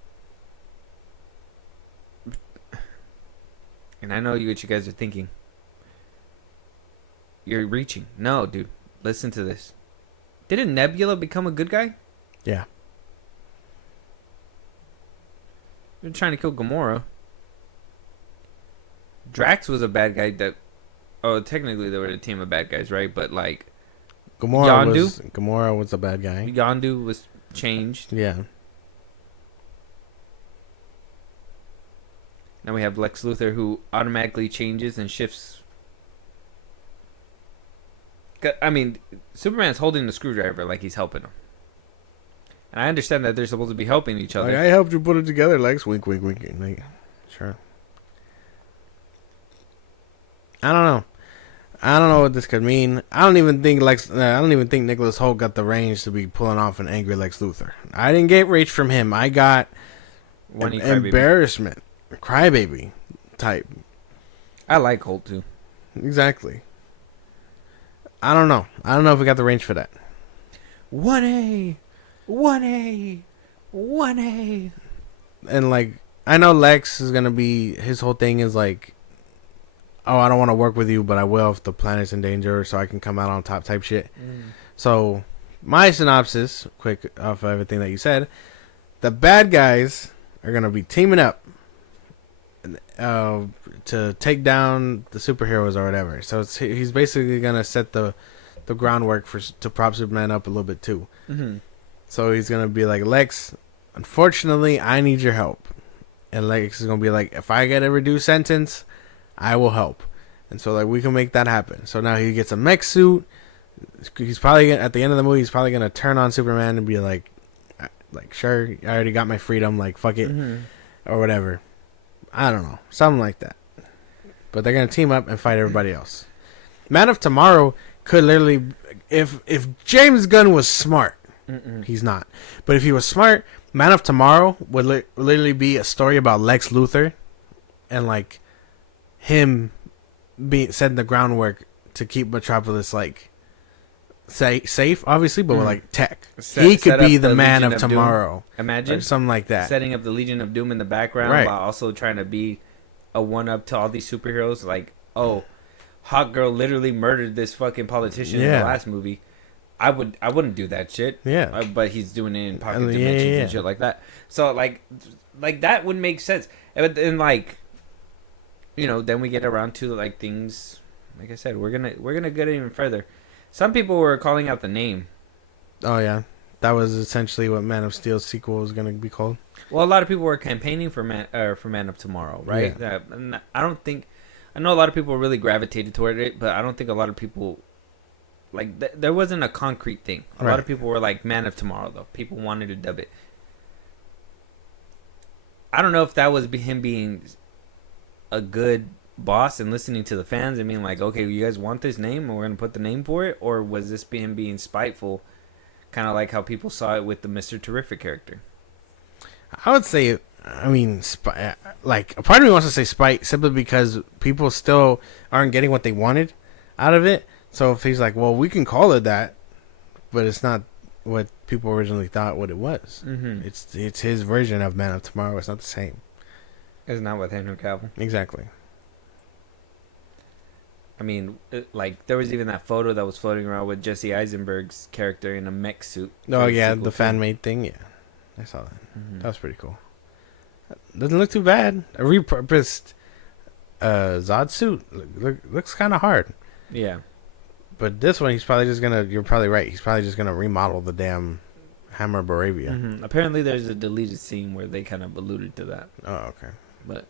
And I know what you guys are thinking. You're reaching. No, dude. Listen to this. Didn't Nebula become a good guy? Yeah. They're trying to kill Gamora. Drax was a bad guy that... Oh, technically they were a team of bad guys, right? But like... Gamora was a bad guy. Yondu was changed. Yeah. Now we have Lex Luthor, who automatically changes and shifts. I mean, Superman's holding the screwdriver like he's helping him. And I understand that they're supposed to be helping each other. Like, I helped you put it together, Lex. Wink, wink, wink. Like, sure. I don't know. I don't know what this could mean. I don't even think Nicholas Hoult got the range to be pulling off an angry Lex Luthor. I didn't get rage from him. I got embarrassment, crybaby type. I like Holt too. Exactly. I don't know. I don't know if we got the range for that. 1A, 1A, 1A. And like, I know Lex is gonna be, his whole thing is like, oh, I don't want to work with you, but I will if the planet's in danger, so I can come out on top type shit. So, my synopsis, quick off of everything that you said, the bad guys are going to be teaming up to take down the superheroes or whatever. So, he's basically going to set the groundwork to prop Superman up a little bit too. Mm-hmm. So, he's going to be like, Lex, unfortunately, I need your help. And Lex is going to be like, if I get a reduced sentence, I will help. And so like we can make that happen. So now he gets a mech suit. he's probably at the end of the movie, he's probably gonna turn on Superman and be like, sure, I already got my freedom, like fuck it, or whatever. I don't know, something like that. But they're gonna team up and fight everybody else. Man of Tomorrow could literally, if James Gunn was smart, he's not. But if he was smart, Man of Tomorrow would literally be a story about Lex Luthor, and like him setting the groundwork to keep Metropolis like safe, obviously, but with like tech. He could be the Man of Tomorrow. Imagine something like that. Setting up the Legion of Doom in the background, right, while also trying to be a one-up to all these superheroes. Like, oh, Hawk Girl literally murdered this fucking politician in the last movie. I wouldn't do that shit. Yeah. But he's doing it in pocket dimensions and shit like that. So like that would make sense. And like, you know, then we get around to like things. Like I said, we're gonna get even further. Some people were calling out the name. Oh yeah, that was essentially what Man of Steel's sequel was gonna be called. Well, a lot of people were campaigning for Man of Tomorrow, right? Yeah. I know a lot of people really gravitated toward it, but I don't think a lot of people there wasn't a concrete thing. A lot of people were like Man of Tomorrow, though. People wanted to dub it. I don't know if that was him being a good boss and listening to the fans and being like, okay, you guys want this name and we're gonna put the name for it, or was this him being spiteful, kind of like how people saw it with the Mr. Terrific character? I would say, I mean, like a part of me wants to say spite simply because people still aren't getting what they wanted out of it. So if he's like, well, we can call it that, but it's not what people originally thought what it was. It's his version of Man of Tomorrow. It's not the same. It's not with Henry Cavill. Exactly. I mean, like, there was even that photo that was floating around with Jesse Eisenberg's character in a mech suit. Oh, yeah, the fan-made thing, yeah. I saw that. That was pretty cool. Doesn't look too bad. A repurposed Zod suit looks kind of hard. Yeah. But this one, he's probably just going to... You're probably right. He's probably just going to remodel the damn Hammer Baravia. Apparently, there's a deleted scene where they kind of alluded to that. Oh, okay. But...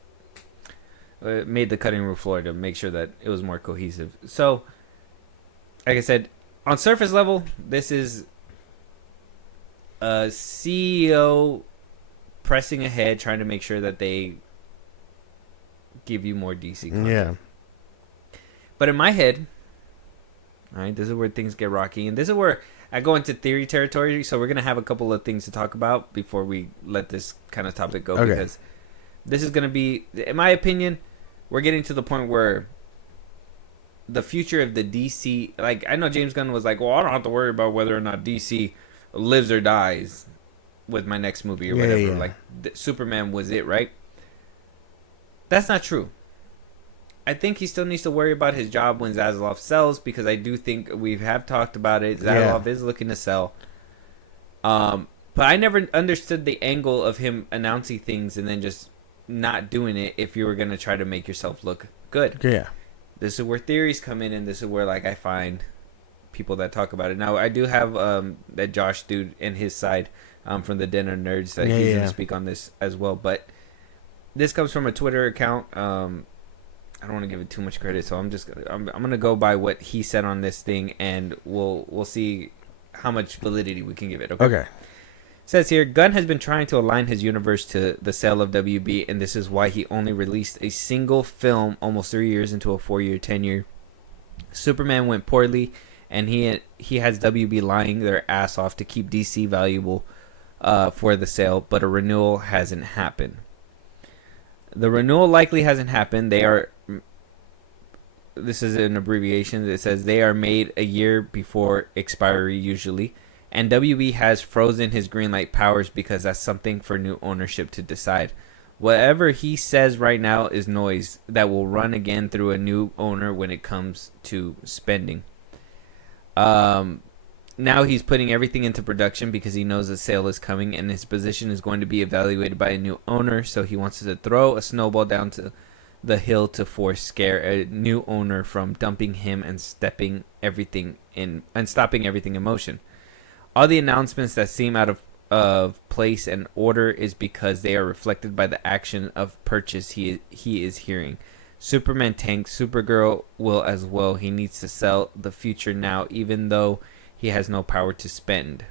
it made the cutting room floor to make sure that it was more cohesive. So, like I said, on surface level, this is a CEO pressing ahead, trying to make sure that they give you more DC content. Yeah. But in my head, all right, this is where things get rocky, and this is where I go into theory territory. So we're gonna have a couple of things to talk about before we let this kind of topic go, because this is gonna be, in my opinion, we're getting to the point where the future of the DC, like, I know James Gunn was like, well, I don't have to worry about whether or not DC lives or dies with my next movie or whatever. Yeah. Like, Superman was it, right? That's not true. I think he still needs to worry about his job when Zaslav sells, because I do think we have talked about it. Zaslav is looking to sell. But I never understood the angle of him announcing things and then just not doing it if you were going to try to make yourself look good. Yeah. This is where theories come in, and this is where, like, I find people that talk about it. Now, I do have that Josh dude in his side from the Den of Nerds that he's going to speak on this as well. But this comes from a Twitter account. I don't want to give it too much credit, so I'm going to go by what he said on this thing, and we'll see how much validity we can give it. Okay. Says here, Gunn has been trying to align his universe to the sale of WB, and this is why he only released a single film almost 3 years into a 4-year tenure. Superman went poorly, and he has WB lying their ass off to keep DC valuable for the sale, but a renewal hasn't happened. The renewal likely hasn't happened. This is an abbreviation. It says they are made a year before expiry usually. And WB has frozen his greenlight powers because that's something for new ownership to decide. Whatever he says right now is noise that will run again through a new owner when it comes to spending. Now he's putting everything into production because he knows the sale is coming and his position is going to be evaluated by a new owner. So he wants to throw a snowball down to the hill to scare a new owner from dumping him and stopping everything in motion. All the announcements that seem out of place and order is because they are reflected by the action of purchase he is hearing. Superman tanks. Supergirl will as well. He needs to sell the future now, even though he has no power to spend.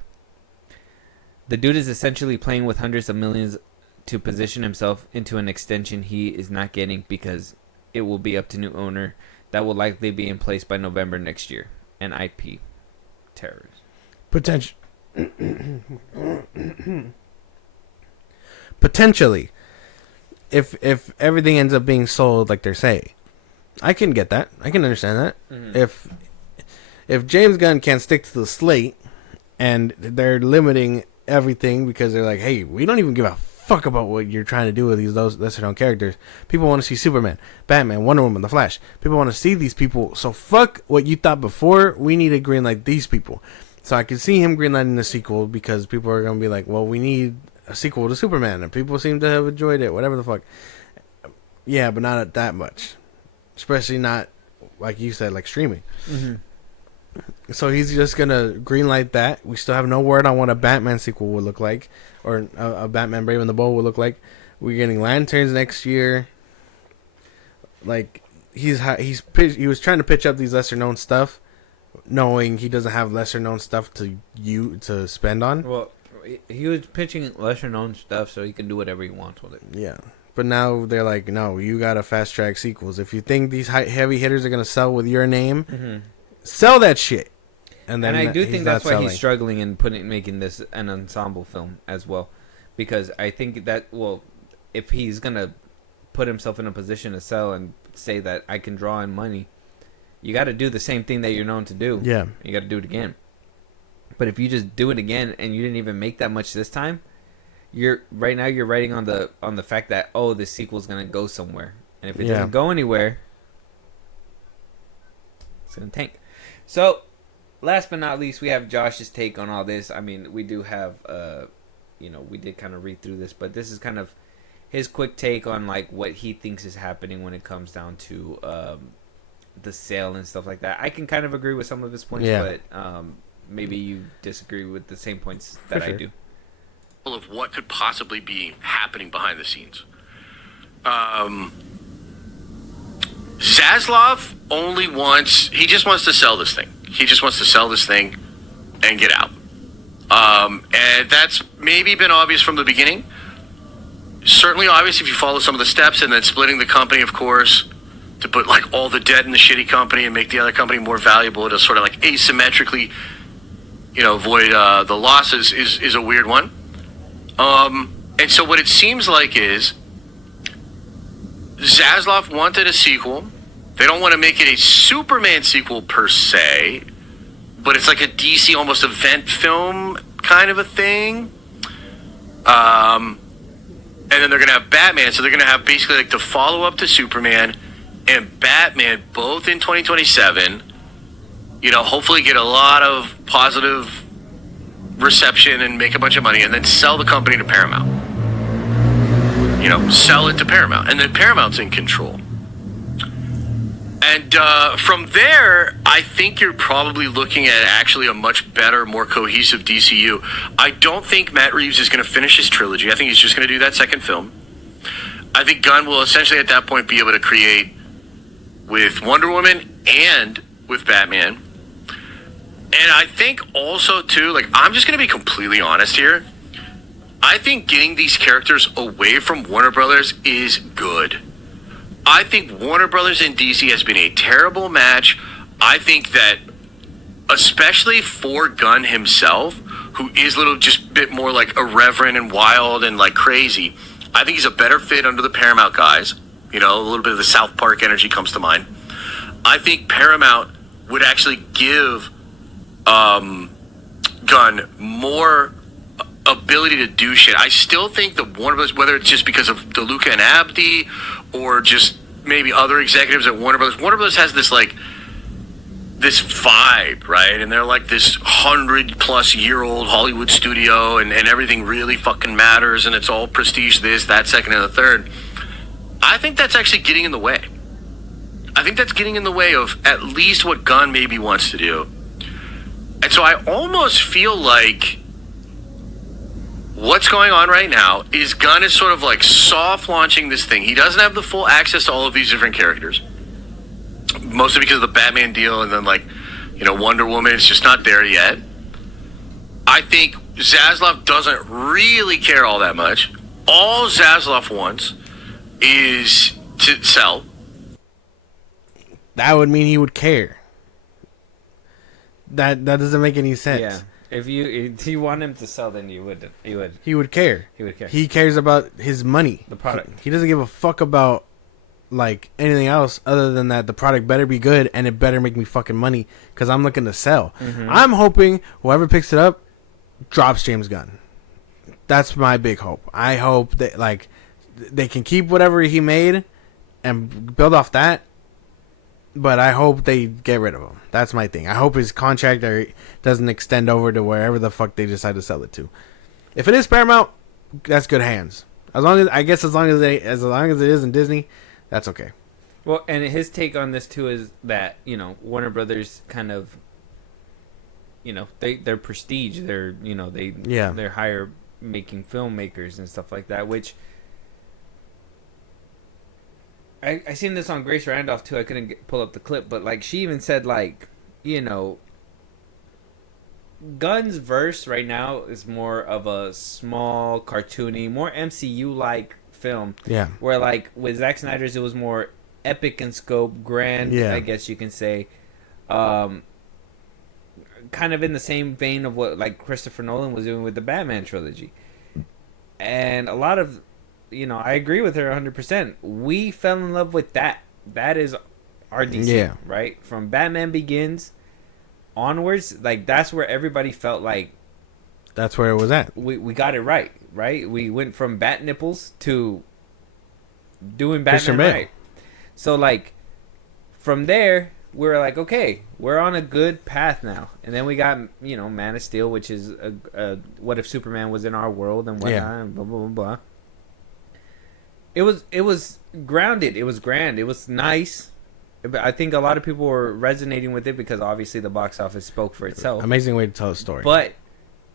The dude is essentially playing with hundreds of millions to position himself into an extension he is not getting because it will be up to new owner that will likely be in place by November next year. And IP terrors. Potentially, if everything ends up being sold like they're saying, I can get that. I can understand that. Mm-hmm. If James Gunn can't stick to the slate and they're limiting everything because they're like, hey, we don't even give a fuck about what you're trying to do with those lesser known characters. People want to see Superman, Batman, Wonder Woman, The Flash. People want to see these people. So fuck what you thought before. We need to greenlight these people. So I can see him greenlighting the sequel because people are going to be like, well, we need a sequel to Superman, and people seem to have enjoyed it, whatever the fuck. Yeah, but not that much. Especially not, like you said, like streaming. Mm-hmm. So he's just going to greenlight that. We still have no word on what a Batman sequel would look like, or a Batman Brave and the Bold would look like. We're getting Lanterns next year. Like, he was trying to pitch up these lesser known stuff, knowing he doesn't have lesser known stuff to spend on. Well, he was pitching lesser known stuff so he can do whatever he wants with it. Yeah. But now they're like, no, you got to fast track sequels. If you think these heavy hitters are going to sell with your name, mm-hmm. sell that shit. And I do think that's why he's struggling in making this an ensemble film as well. Because I think that, well, if he's going to put himself in a position to sell and say that I can draw in money, you got to do the same thing that you're known to do. Yeah. You got to do it again. But if you just do it again and you didn't even make that much this time, you're writing on the fact that, oh, this sequel's going to go somewhere. And if it doesn't go anywhere, it's going to tank. So, last but not least, we have Josh's take on all this. I mean, we do have, we did kind of read through this, but this is kind of his quick take on, like, what he thinks is happening when it comes down to the sale and stuff like that. I can kind of agree with some of his points, but maybe you disagree with the same points that I do. Of what could possibly be happening behind the scenes. Zaslav he just wants to sell this thing. He just wants to sell this thing and get out. And that's maybe been obvious from the beginning. Certainly obvious if you follow some of the steps, and then splitting the company, of course, to put like all the debt in the shitty company and make the other company more valuable to sort of like asymmetrically, avoid the losses is a weird one. And so what it seems like is Zaslav wanted a sequel. They don't want to make it a Superman sequel per se, but it's like a DC almost event film kind of a thing. And then they're going to have Batman, so they're going to have basically like the follow-up to Superman and Batman both in 2027. Hopefully get a lot of positive reception and make a bunch of money, and then sell the company to Paramount. Sell it to Paramount, and then Paramount's in control. And from there, I think you're probably looking at actually a much better, more cohesive DCU. I don't think Matt Reeves is going to finish his trilogy. I think he's just going to do that second film. I think Gunn will essentially at that point be able to create with Wonder Woman and with Batman. And I think also, too, like, I'm just going to be completely honest here. I think getting these characters away from Warner Brothers is good. I think Warner Brothers and DC has been a terrible match. I think that, especially for Gunn himself, who is a little just bit more, like, irreverent and wild and, like, crazy, I think he's a better fit under the Paramount guys. A little bit of the South Park energy comes to mind. I think Paramount would actually give Gunn more ability to do shit. I still think the Warner Brothers, whether it's just because of DeLuca and Abdi or just maybe other executives at Warner Brothers has this like this vibe, right? And they're like this 100-plus-year-old Hollywood studio, and everything really fucking matters, and it's all prestige, this, that, second, and the third. I think that's actually getting in the way. I think that's getting in the way of at least what Gunn maybe wants to do. And so I almost feel like what's going on right now is Gunn is sort of like soft launching this thing. He doesn't have the full access to all of these different characters, mostly because of the Batman deal, and then Wonder Woman is just not there yet. I think Zaslav doesn't really care all that much. All Zaslav wants is to sell. That would mean he would care. That doesn't make any sense. Yeah. If you want him to sell, then you would. He would. He would care. He would care. He cares about his money. The product. He doesn't give a fuck about anything else other than that the product better be good and it better make me fucking money because I'm looking to sell. Mm-hmm. I'm hoping whoever picks it up drops James Gunn. That's my big hope. I hope that they can keep whatever he made and build off that. But I hope they get rid of him. That's my thing. I hope his contract doesn't extend over to wherever the fuck they decide to sell it to. If it is Paramount, that's good hands. As long as it isn't Disney, that's okay. Well, and his take on this too is that Warner Brothers kind of they're prestige. They're higher making filmmakers and stuff like that, which. I seen this on Grace Randolph too. I couldn't pull up the clip, but she even said Gunn's verse right now is more of a small, cartoony, more MCU like film. Yeah. Where with Zack Snyder's, it was more epic in scope, grand. Yeah. I guess you can say, kind of in the same vein of what Christopher Nolan was doing with the Batman trilogy, and a lot of. I agree with her 100%. We fell in love with that. That is our DC, right? From Batman Begins onwards, that's where everybody felt that's where it was at. We got it right? We went from bat nipples to doing Batman right. So from there, we were okay, we're on a good path now. And then we got Man of Steel, which is a what if Superman was in our world and whatnot, and blah blah blah blah. It was grounded. It was grand. It was nice. I think a lot of people were resonating with it because obviously the box office spoke for itself. Amazing way to tell a story. But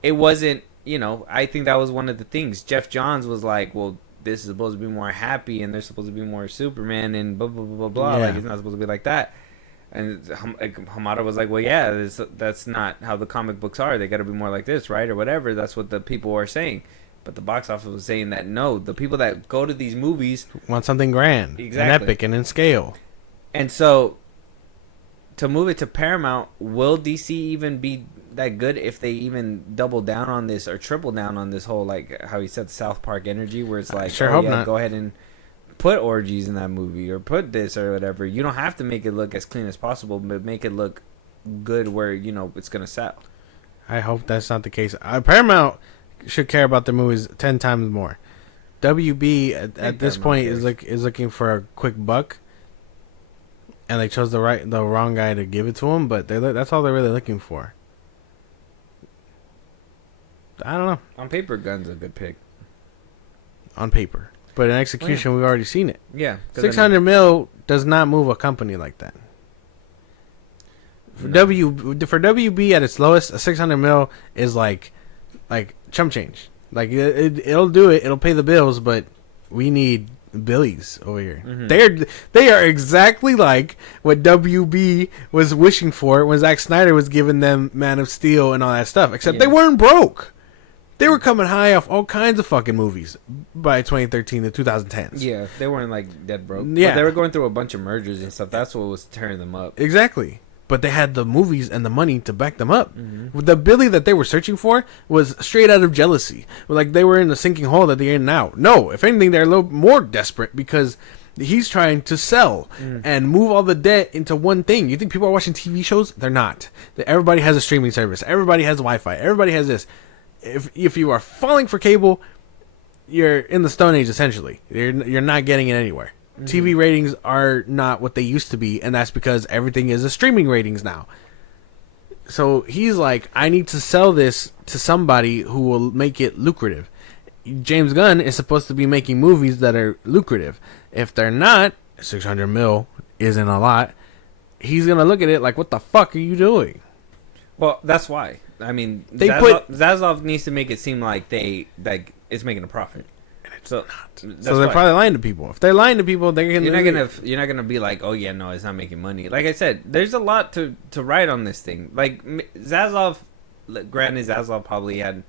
it wasn't, I think that was one of the things. Jeff Johns was well, this is supposed to be more happy and there's supposed to be more Superman and blah, blah, blah, blah, blah. Yeah. It's not supposed to be like that. And Hamada was well, yeah, that's not how the comic books are. They got to be more like this, right? Or whatever. That's what the people are saying. But the box office was saying that no, the people that go to these movies want something grand, and epic, and in scale. And so, to move it to Paramount, will DC even be that good if they even double down on this or triple down on this whole how he said South Park energy, where it's hope not. Go ahead and put orgies in that movie or put this or whatever. You don't have to make it look as clean as possible, but make it look good where it's gonna sell. I hope that's not the case. Paramount should care about their movies 10 times more. WB at this point is looking for a quick buck, and they chose the wrong guy to give it to him. But that's all they're really looking for. I don't know. On paper, Gunn's a good pick. On paper, but in execution, we've already seen it. Yeah, $600 million does not move a company like that. For WB at its lowest, a $600 million is like chump change. It'll do it. It'll pay the bills, but we need billies over here. Mm-hmm. They are exactly like what WB was wishing for when Zack Snyder was giving them Man of Steel and all that stuff. Except they weren't broke. They were coming high off all kinds of fucking movies by 2013 to 2010s. Yeah, they weren't dead broke. Yeah, but they were going through a bunch of mergers and stuff. That's what was tearing them up. Exactly. But they had the movies and the money to back them up. Mm-hmm. The Billy that they were searching for was straight out of jealousy. They were in a sinking hole that they're in now. No, if anything, they're a little more desperate because he's trying to sell and move all the debt into one thing. You think people are watching TV shows? They're not. Everybody has a streaming service. Everybody has Wi-Fi. Everybody has this. If you are falling for cable, you're in the Stone Age, essentially. You're not getting it anywhere. TV ratings are not what they used to be, and that's because everything is a streaming ratings now. So he's I need to sell this to somebody who will make it lucrative. James Gunn is supposed to be making movies that are lucrative. If they're not, $600 million isn't a lot. He's going to look at it what the fuck are you doing? Well, that's why. I mean, They Zaslav needs to make it seem like it's making a profit. So they're probably lying to people. If they're lying to people, they're gonna. You're not gonna be like, oh yeah, no, it's not making money. Like I said, there's a lot to write on this thing. Like Zaslav, granted, Zaslav probably had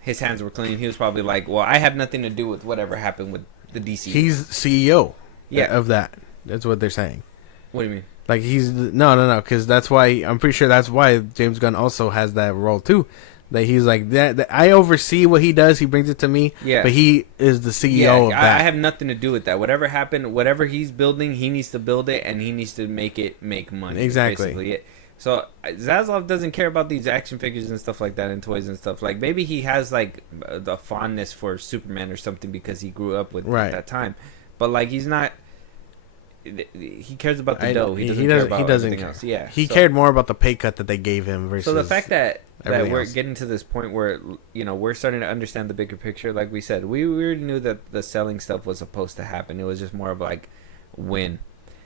his hands were clean. He was probably like, well, I have nothing to do with whatever happened with the DC. He's CEO. Yeah. Of that. That's what they're saying. What do you mean? Like he's no, because that's why I'm pretty sure that's why James Gunn also has that role too. That he's like that I oversee what he does. He brings it to me. Yeah. But he is the CEO of that. I have nothing to do with that. Whatever happened, whatever he's building, he needs to build it, and he needs to make it make money. Exactly. Basically it. So Zaslav doesn't care about these action figures and stuff like that and toys and stuff. Like maybe he has like the fondness for Superman or something because he grew up with it at that time. But like he's not. He cares about the dough. He doesn't care about everything else. Yeah. He cared more about the pay cut that they gave him versus. So the fact that we're else. getting to this point where we're starting to understand the bigger picture, like we said, we already knew that the selling stuff was supposed to happen. It was just more of like win.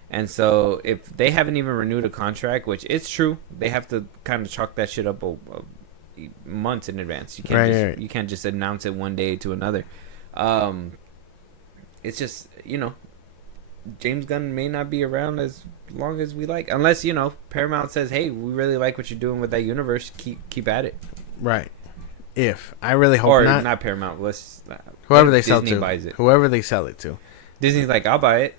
And so if they haven't even renewed a contract, which it's true, they have to kind of chalk that shit up months in advance. You can't you can't just announce it one day to another. It's just James Gunn may not be around as long as we like, unless Paramount says, "Hey, we really like what you're doing with that universe. Keep at it." Right. If I really hope not Paramount. Whoever they Disney sell to, buys it. Whoever they sell it to, Disney's like, "I'll buy it."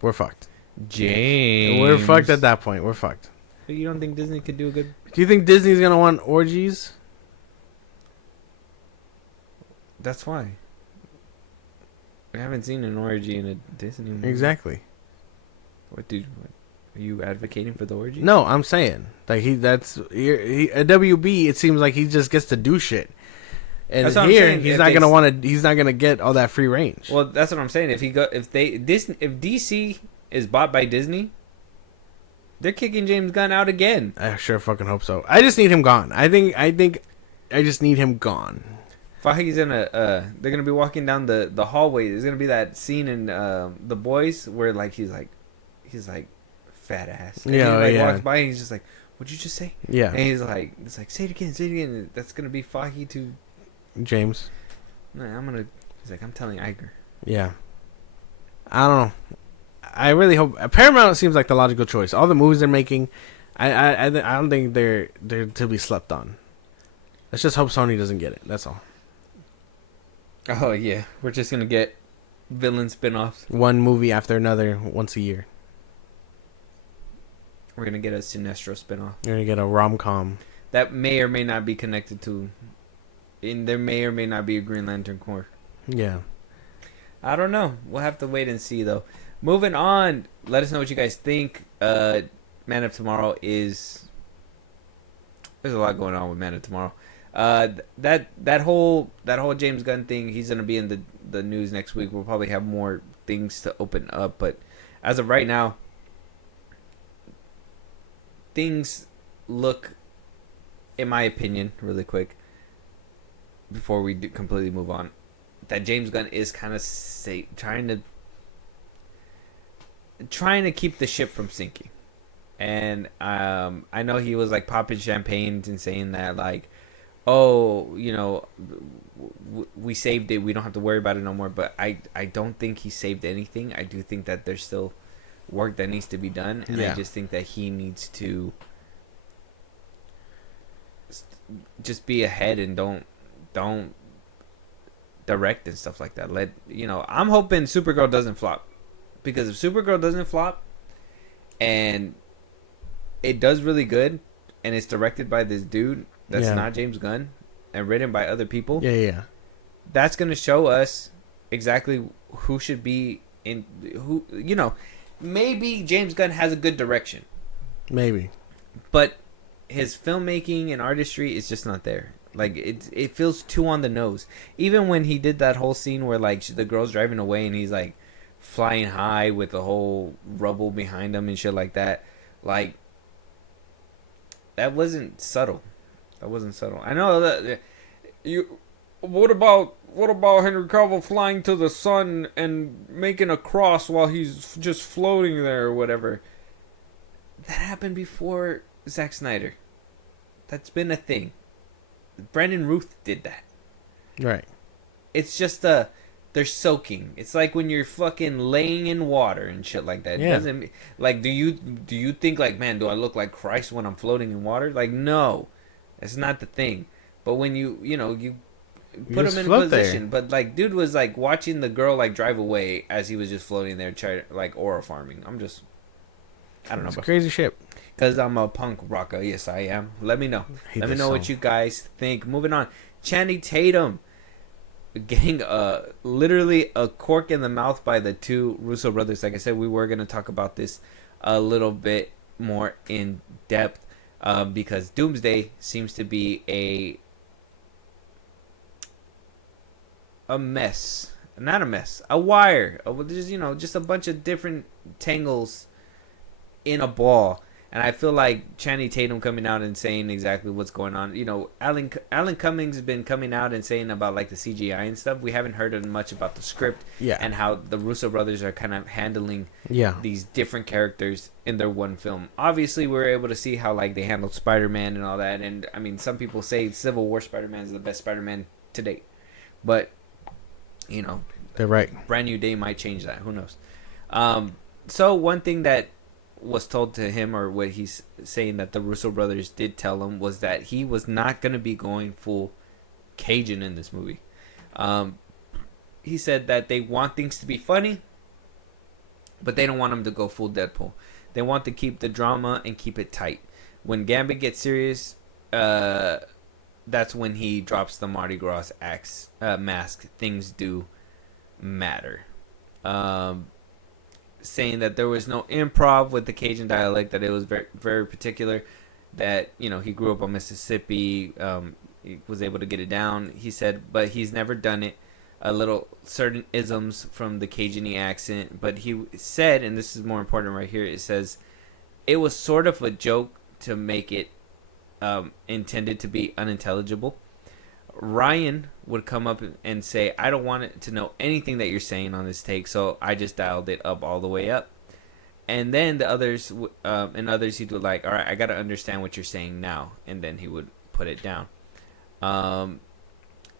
We're fucked. James, we're fucked at that point. We're fucked. But you don't think Disney could do a good? Do you think Disney's gonna want orgies? That's why. We haven't seen an orgy in a Disney movie. Exactly. Are you advocating for the orgy? No, I'm saying like at WB. It seems like he just gets to do shit, and here he's not gonna want to. He's not gonna get all that free range. Well, that's what I'm saying. If DC is bought by Disney, they're kicking James Gunn out again. I sure fucking hope so. I just need him gone. I think I just need him gone. Fahey's they're gonna be walking down the hallway. There's gonna be that scene in The Boys where like he's like fat ass. And he walks by and he's just like, "What'd you just say?" Yeah. And he's like, say it again. That's gonna be Fahey to James. No, he's like, I'm telling Iger. Yeah. I don't know. I really hope Paramount seems like the logical choice. All the movies they're making, I don't think they're to be slept on. Let's just hope Sony doesn't get it. That's all. Oh yeah, we're just gonna get villain spin-offs. One movie after another, once a year. We're gonna get a Sinestro spin-off. You're gonna get a rom-com that may or may not be connected to. There may or may not be a Green Lantern Corps. Yeah. I don't know. We'll have to wait and see though. Moving on. Let us know what you guys think. Man of Tomorrow is. There's a lot going on with Man of Tomorrow. That whole James Gunn thing, he's gonna be in the news next week. We'll probably have more things to open up, but as of right now, things look, in my opinion, really quick, before we completely move on, that James Gunn is kind of trying to keep the ship from sinking. And I know he was like popping champagne and saying that like, oh, we saved it, we don't have to worry about it no more. But I don't think he saved anything. I do think that there's still work that needs to be done, and I just think that he needs to just be ahead and don't direct and stuff like that. I'm hoping Supergirl doesn't flop, because if Supergirl doesn't flop and it does really good and it's directed by this dude that's not James Gunn and written by other people, that's gonna show us exactly who should be in who. Maybe James Gunn has a good direction, maybe, but his filmmaking and artistry is just not there. Like it feels too on the nose. Even when he did that whole scene where like the girl's driving away and he's like flying high with the whole rubble behind him and shit like that, like that wasn't subtle. I know that you. What about Henry Cavill flying to the sun and making a cross while he's just floating there or whatever? That happened before Zack Snyder. That's been a thing. Brandon Ruth did that. Right. It's just they're soaking. It's like when you're fucking laying in water and shit like that. It Yeah. doesn't like do you think like, man, do I look like Christ when I'm floating in water? Like, no. That's not the thing. But when you put just him in a float there. position, but like dude was like watching the girl like drive away as he was just floating there trying like aura farming. I don't know. It's crazy shit. Because I'm a punk rocker. Yes, I am. Let me know. Hate Let me this know what song. you guys think. Moving on. Channing Tatum getting literally a cork in the mouth by the two Russo brothers. Like I said, we were going to talk about this a little bit more in depth because Doomsday seems to be a mess. Not a mess. A wire. Just a bunch of different tangles in a ball. And I feel like Channing Tatum coming out and saying exactly what's going on. Alan Cummings has been coming out and saying about like the CGI and stuff. We haven't heard much about the script and how the Russo brothers are kind of handling these different characters in their one film. Obviously, we were able to see how like they handled Spider-Man and all that. And I mean, some people say Civil War Spider-Man is the best Spider-Man to date. But, they're right. Brand New Day might change that. Who knows? So one thing that was told to him, or what he's saying that the Russo brothers did tell him, was that he was not going to be going full Cajun in this movie. He said that they want things to be funny, but they don't want him to go full Deadpool. They want to keep the drama and keep it tight. When Gambit gets serious, that's when he drops the Mardi Gras mask. Things do matter. Saying that there was no improv with the Cajun dialect, that it was very, very particular, that, he grew up on Mississippi, he was able to get it down, he said, but he's never done it, a little certain isms from the Cajun-y accent, but he said, and this is more important right here, it says, it was sort of a joke to make it intended to be unintelligible. Ryan would come up and say, I don't want it to know anything that you're saying on this take, so I just dialed it up all the way up. And then the others, he'd be like, all right, I got to understand what you're saying now. And then he would put it down.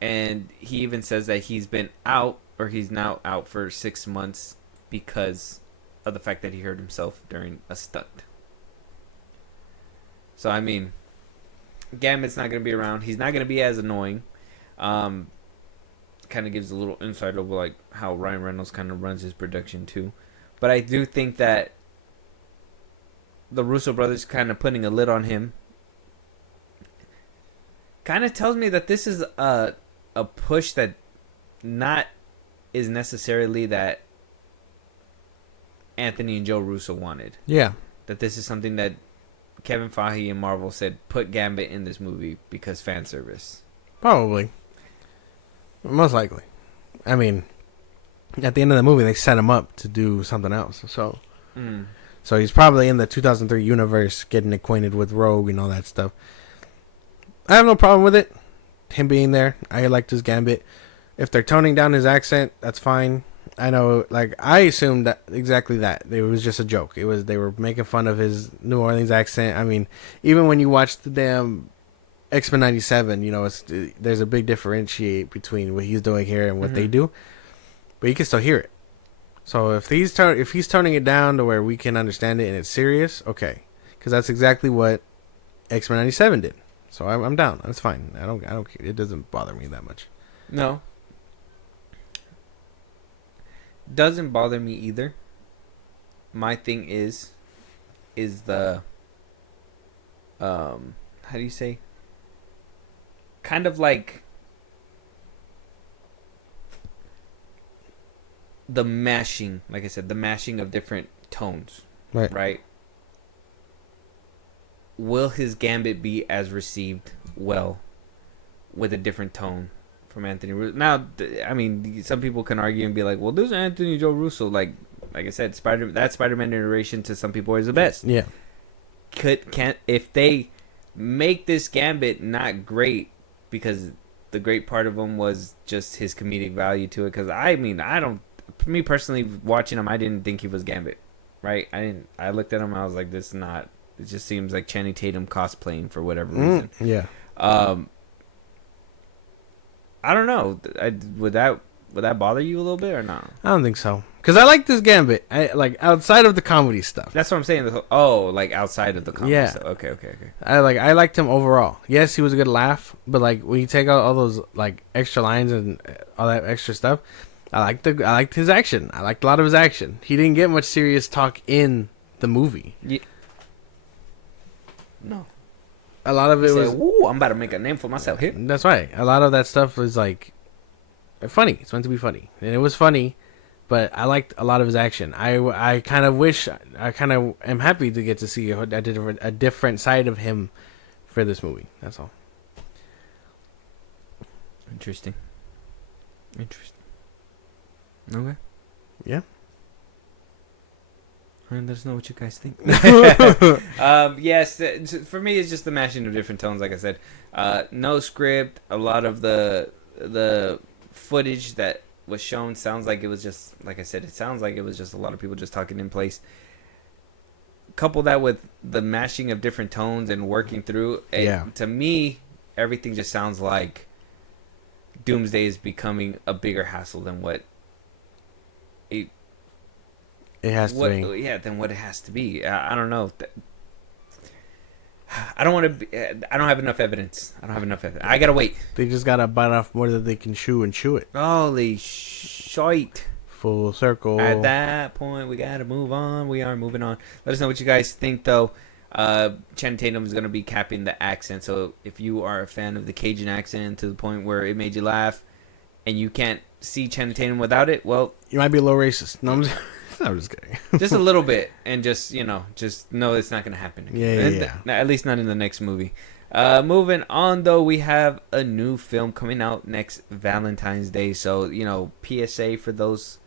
And he even says that he's been out, or he's now out for 6 months because of the fact that he hurt himself during a stunt. So, I mean, Gambit's not going to be around. He's not going to be as annoying. Kind of gives a little insight over like how Ryan Reynolds kind of runs his production too. But I do think that the Russo brothers kind of putting a lid on him kind of tells me that this is a push that not is necessarily that Anthony and Joe Russo wanted. Yeah. That this is something that Kevin Feige and Marvel said, put Gambit in this movie because fan service. Probably. Most likely. I mean, at the end of the movie, they set him up to do something else. So he's probably in the 2003 universe, getting acquainted with Rogue and all that stuff. I have no problem with it. Him being there. I liked his Gambit. If they're toning down his accent, that's fine. I know, like, I assumed that exactly that. It was just a joke. They were making fun of his New Orleans accent. I mean, even when you watch the damn X-Men 97, there's a big differentiate between what he's doing here and what they do. But you can still hear it. So if he's toning it down to where we can understand it and it's serious, okay. Because that's exactly what X-Men 97 did. So I'm down. That's fine. I don't care. It doesn't bother me that much. No. Doesn't bother me either. My thing is the how do you say? Kind of like the mashing, like I said, the mashing of different tones. Right? Will his Gambit be as received well with a different tone from Anthony Russo? Now, I mean, some people can argue and be like, well, this is Anthony Joe Russo. Like I said, that Spider-Man iteration to some people is the best. Yeah. If they make this Gambit not great, because the great part of him was just his comedic value to it. Because for me personally, watching him, I didn't think he was Gambit, right? I looked at him, and I was like, this is not It just seems like Channing Tatum cosplaying for whatever reason. Yeah. I don't know. Would that bother you a little bit or not? I don't think so. Because I like this Gambit. I like outside of the comedy stuff. That's what I'm saying. Like outside of the comedy Yeah. stuff. Okay. I liked him overall. Yes, he was a good laugh, but like when you take out all those like extra lines and all that extra stuff, I liked his action. I liked a lot of his action. He didn't get much serious talk in the movie. Yeah. No. A lot of it was. Ooh, I'm about to make a name for myself here. That's right. A lot of that stuff was like funny. It's meant to be funny, and it was funny. But I liked a lot of his action. I kind of am happy to get to see a different side of him for this movie. That's all. Interesting. Okay. Yeah. And let us know what you guys think. Yes, for me, it's just the mashing of different tones. Like I said, no script. A lot of the footage that was shown sounds like it was just, like I said, it sounds like it was just a lot of people just talking in place. Couple that with the mashing of different tones and working through it, to me, everything just sounds like Doomsday is becoming a bigger hassle than what it has to be. Yeah, than what it has to be. I don't know. I don't want to. I don't have enough evidence. I gotta wait. They just gotta bite off more than they can chew and chew it. Holy shite! Full circle. At that point, we gotta move on. We are moving on. Let us know what you guys think, though. Channing Tatum is gonna be capping the accent. So if you are a fan of the Cajun accent to the point where it made you laugh, and you can't see Channing Tatum without it, well, you might be a little racist. No, I'm just kidding. Just a little bit, and just know it's not gonna happen. Yeah. At least not in the next movie. Moving on, though, we have a new film coming out next Valentine's Day. So PSA for those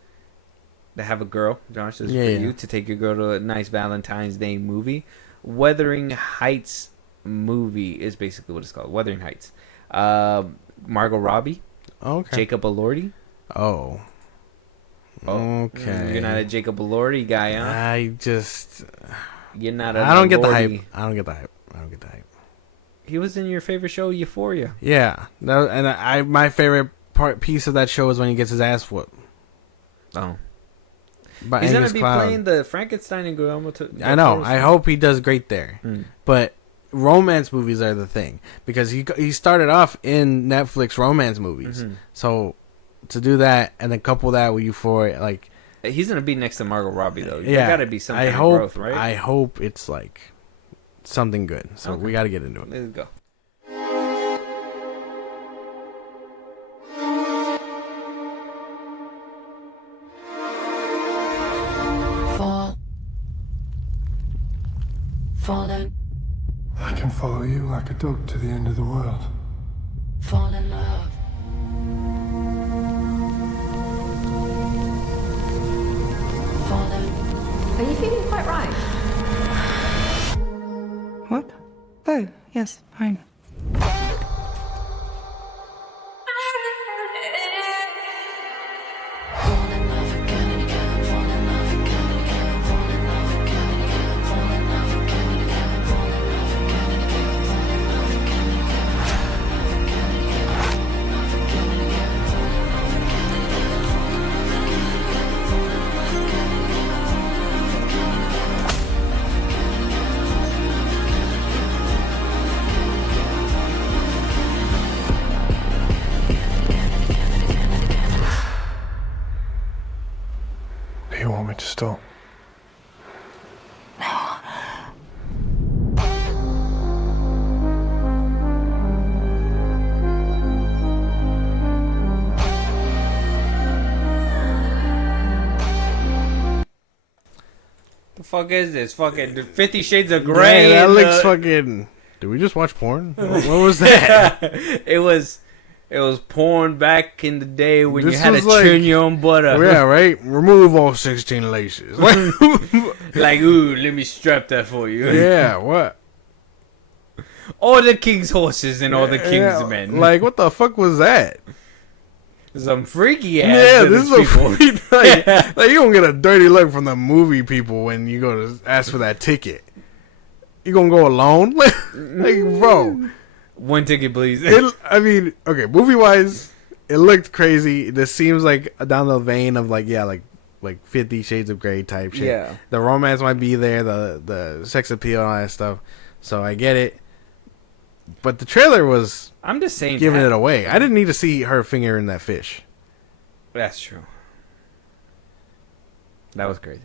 that have a girl, Josh, this is for you to take your girl to a nice Valentine's Day movie. Wuthering Heights movie is basically what it's called. Wuthering Heights. Margot Robbie. Okay. Jacob Elordi. Oh. Okay. You're not a Jacob Elordi guy, huh? You're not. I don't get the hype. I don't get the hype. He was in your favorite show, Euphoria. Yeah, my favorite piece of that show is when he gets his ass whooped. Oh. But he's gonna be playing the Frankenstein and Guillermo. I know. I hope he does great there. But romance movies are the thing because he started off in Netflix romance movies. So to do that and then couple that with Euphoria, like he's gonna be next to Margot Robbie though. Yeah, there gotta be some kind of growth, right? I hope it's like something good. So we gotta get into it. Let's go. Falling. I can follow you like a dog to the end of the world. Fall in love. Falling. Are you feeling quite right? What? Oh, yes, fine. Fall in love again and again. Fall in love again and again. Fall in love again and again. Fall in love again and again. Fall in love again and again. Fall in love again and again. Fall in love again and again. Fall in love again and again. Fall in love again and again. Fall in love again and again. Fall in love again and again. Fall in love again and again. Do you want me to stop? The fuck is this? Fucking 50 Shades of Grey. That looks fucking. Did we just watch porn? What was that? It was porn back in the day when This you had to was like- churn your own butter. Yeah, right. Remove all 16 laces. Like, ooh, let me strap that for you. Yeah, what? All the king's horses and all the king's Yeah, men. Like, what the fuck was that? some freaky ass. Yeah, this is a people. freaky. Like you don't get a dirty look from the movie people when you go to ask for that ticket. You gonna go alone? Like, bro. One ticket, please. I mean, okay, movie wise, it looked crazy. This seems like down the vein of like 50 Shades of Grey type shit. Yeah. The romance might be there, the sex appeal and all that stuff. So I get it. But the trailer was I'm just saying, giving it away. I didn't need to see her finger in that fish. That's true. That was crazy.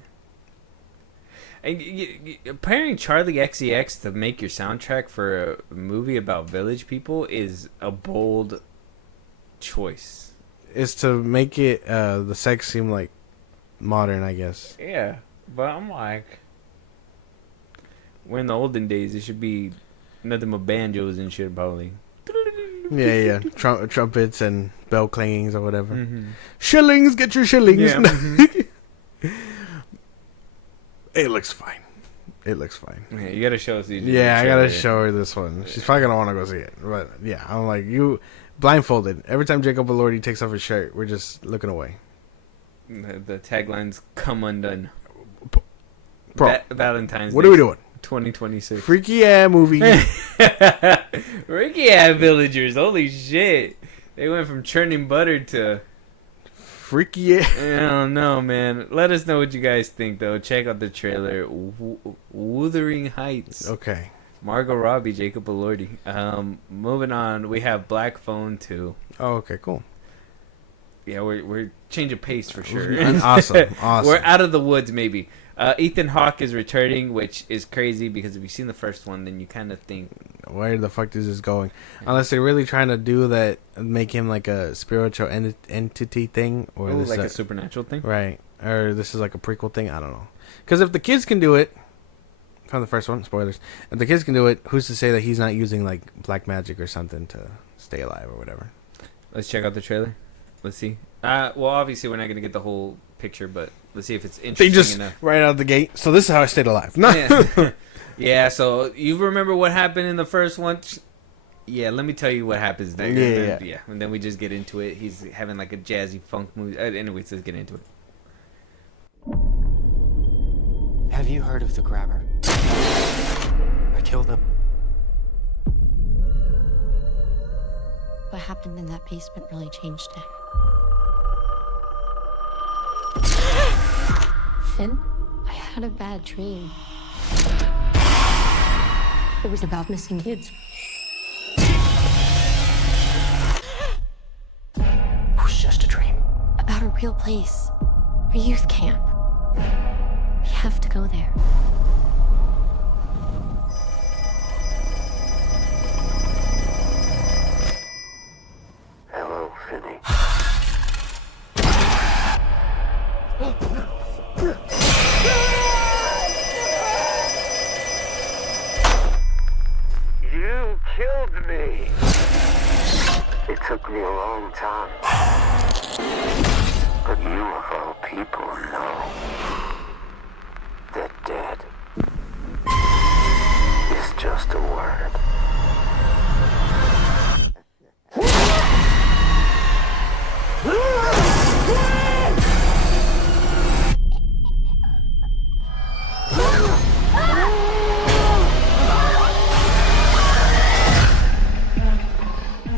And pairing Charlie XCX to make your soundtrack for a movie about village people is a bold choice. Is to make it the sex seem like modern, I guess. Yeah, but I'm like, we're in the olden days. It should be nothing but banjos and shit, probably. Yeah. Trumpets and bell clangings or whatever. Mm-hmm. Shillings, get your shillings. Yeah. Mm-hmm. It looks fine. It looks fine. Yeah, you gotta show us these. Yeah, I gotta show her this one. She's probably gonna want to go see it. But yeah, I'm like, you blindfolded. Every time Jacob Elordi takes off his shirt, we're just looking away. The tagline's "Come undone." Bro, Valentine's. What Day, are we doing? 2026. Freaky ass movie. Ricky had villagers. Holy shit! They went from churning butter to. Freaky ass. I don't know, man. Let us know what you guys think, though. Check out the trailer. Wuthering Heights. Okay. Margot Robbie, Jacob Elordi. Moving on, we have Black Phone 2. Oh, okay, cool. Yeah, we're changing pace for sure. Awesome. We're out of the woods, maybe. Ethan Hawke is returning, which is crazy because if you've seen the first one, then you kind of think, where the fuck is this going? Unless they're really trying to do that, make him like a spiritual entity thing, or oh, this like a supernatural thing, right? Or this is like a prequel thing. I don't know. Because if the kids can do it from the first one, spoilers. If the kids can do it, who's to say that he's not using like black magic or something to stay alive or whatever? Let's check out the trailer. Let's see. Well, obviously we're not gonna get the whole picture, but let's see if it's interesting They just enough. right out of the gate. So this is how I stayed alive. No. Yeah. Yeah, so you remember what happened in the first one? Yeah, let me tell you what happens next. Yeah. And then we just get into it. He's having like a jazzy funk movie. Anyways, let's get into it. Have you heard of the Grabber? I killed him. What happened in that basement really changed it. Finn, I had a bad dream. It was about missing kids. It was just a dream. About a real place. A youth camp. We have to go there. Hello, Finny. You killed me. It took me a long time. But you of all people know that dead is just a word.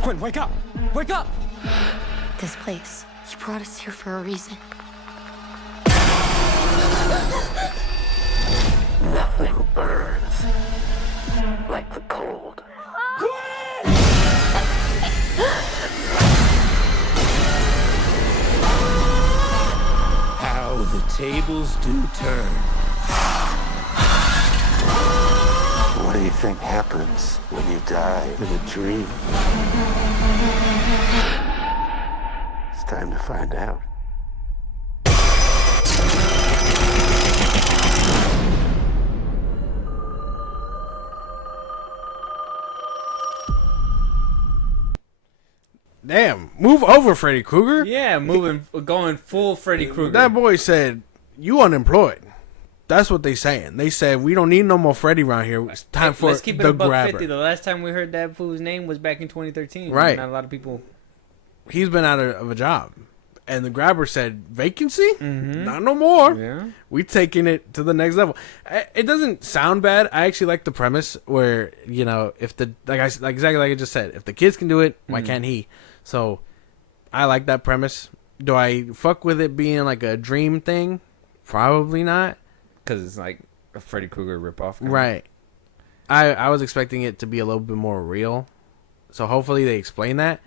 Quinn, wake up! Wake up! This place. You brought us here for a reason. Nothing burns like the cold. How the tables do turn. What do you think happens when you die in a dream? It's time to find out. Damn, move over, Freddy Krueger. Yeah, going full Freddy Krueger. That boy said, "You unemployed." That's what they saying. They said we don't need no more Freddy around here. It's time for Let's keep it the a buck Grabber. 50. The last time we heard that fool's name was back in 2013. Right. Not a lot of people. He's been out of a job, And the grabber said, vacancy? Not no more. Yeah. We taking it to the next level. It doesn't sound bad. I actually like the premise where, you know, if the exactly like I just said, if the kids can do it, why can't he? So I like that premise. Do I fuck with it being like a dream thing? Probably not. Because it's like a Freddy Krueger ripoff. Right. I was expecting it to be a little bit more real. So hopefully they explain that.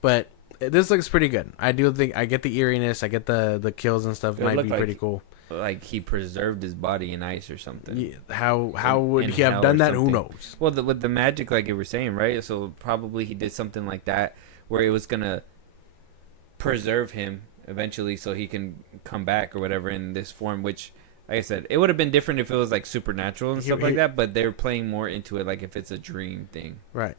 But this looks pretty good. I do think I get the eeriness. I get the kills and stuff. It might be pretty cool. Like he preserved his body in ice or something. Yeah, how would In he have hell done or that? Who something. knows? Well, with the magic, like you were saying, right? So probably he did something like that where it was gonna preserve him eventually, so he can come back or whatever in this form. Which, like I said, it would have been different if it was like supernatural and stuff like that. But they're playing more into it, like if it's a dream thing. Right.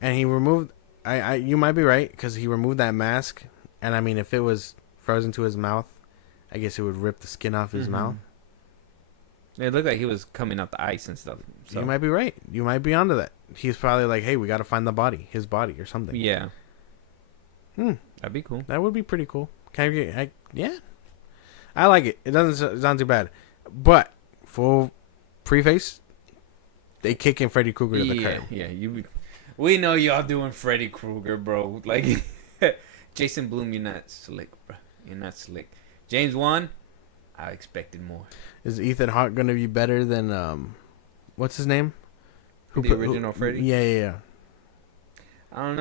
And he removed. You might be right because he removed that mask. And I mean, if it was frozen to his mouth, I guess it would rip the skin off his mouth. It looked like he was coming out the ice and stuff. So You might be right. You might be onto that. He's probably like, hey, we got to find the body, his body or something. yeah, that'd be cool. That would be pretty cool. Yeah. I like it. It doesn't sound too bad. But, full preface, they kicking Freddy Krueger to the curb. We know y'all doing Freddy Krueger, bro. Like, Jason Blum, you're not slick, bro. You're not slick. James Wan, I expected more. Is Ethan Hawke going to be better than, what's his name? The original Freddy? Yeah. I don't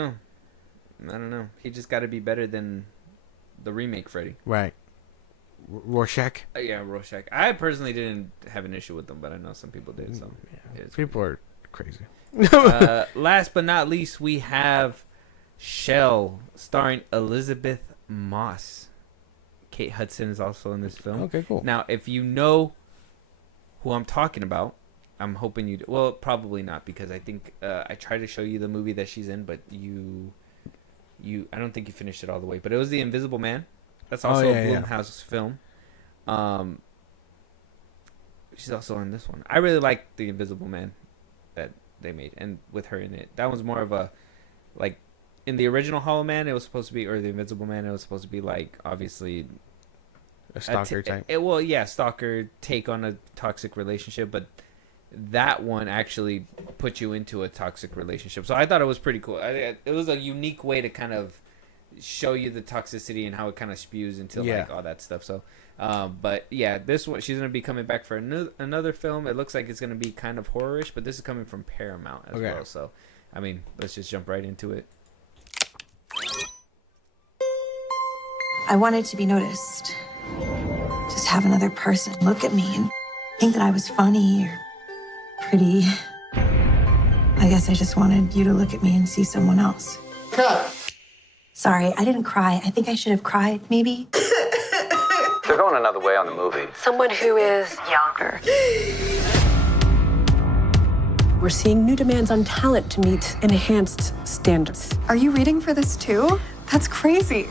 know. He just got to be better than the remake Freddy. Right. Rorschach? Yeah, Rorschach. I personally didn't have an issue with them, but I know some people did. So People are crazy. Last but not least, we have Shell, starring Elizabeth Moss. Kate Hudson is also in this film. Okay, cool. Now, if you know who I'm talking about, I'm hoping you do. Well, probably not, because I think I tried to show you the movie that she's in, but I don't think you finished it all the way. But it was The Invisible Man. That's also a Blumhouse film. She's also in this one. I really like The Invisible Man that they made, and with her in it. That one's more of a, like, in the original Hollow Man, it was supposed to be, or The Invisible Man, it was supposed to be, like, obviously A stalker type. Stalker take on a toxic relationship, but that one actually put you into a toxic relationship. So I thought it was pretty cool. It was a unique way to kind of show you the toxicity and how it kind of spews into like all that stuff. So, but yeah, this one, she's gonna be coming back for another film. It looks like it's gonna be kind of horror-ish, but this is coming from Paramount as well. So, I mean, let's just jump right into it. I wanted to be noticed. Just have another person look at me and think that I was funny or pretty. I guess I just wanted you to look at me and see someone else. Cut. Sorry, I didn't cry. I think I should have cried, maybe. They're going another way on the movie. Someone who is younger. We're seeing new demands on talent to meet enhanced standards. Are you reading for this too? That's crazy.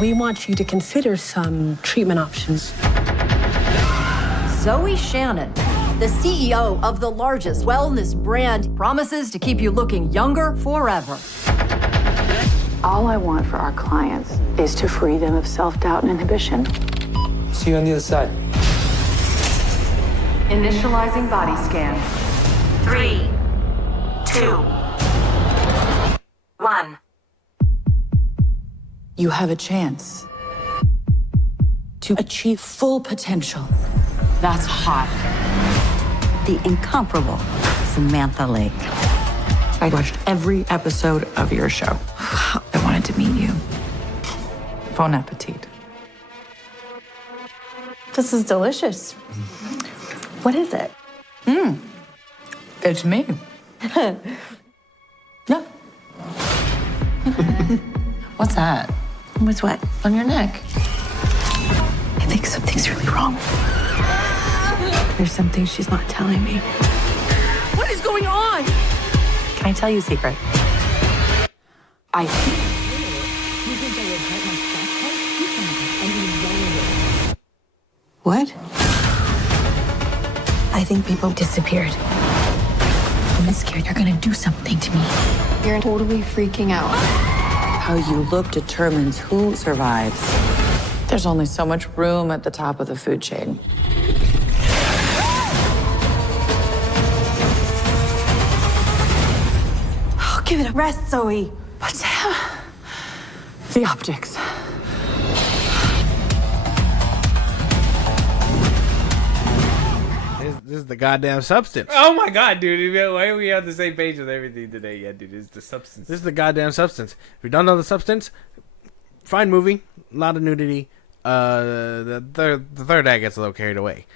We want you to consider some treatment options. Zoe Shannon, the CEO of the largest wellness brand, promises to keep you looking younger forever. All I want for our clients is to free them of self-doubt and inhibition. See you on the other side. Initializing body scan. 3, 2, 1. You have a chance to achieve full potential. That's hot. The incomparable Samantha Lake. I watched every episode of your show. I wanted to meet you. Bon appetit. This is delicious. What is it? It's me. No. What's that? What's what? On your neck. I think something's really wrong. There's something she's not telling me. What is going on? Can I tell you a secret? I think. What? I think people disappeared. I'm scared you're gonna do something to me. You're totally freaking out. How you look determines who survives. There's only so much room at the top of the food chain. Oh, give it a rest, Zoe. But Sam, the optics. This is the goddamn substance. Oh my god, dude! Why are we on the same page with everything today? Yeah, dude, it's the substance. This is the goddamn substance. If you don't know the substance, fine movie, a lot of nudity. The third act gets a little carried away.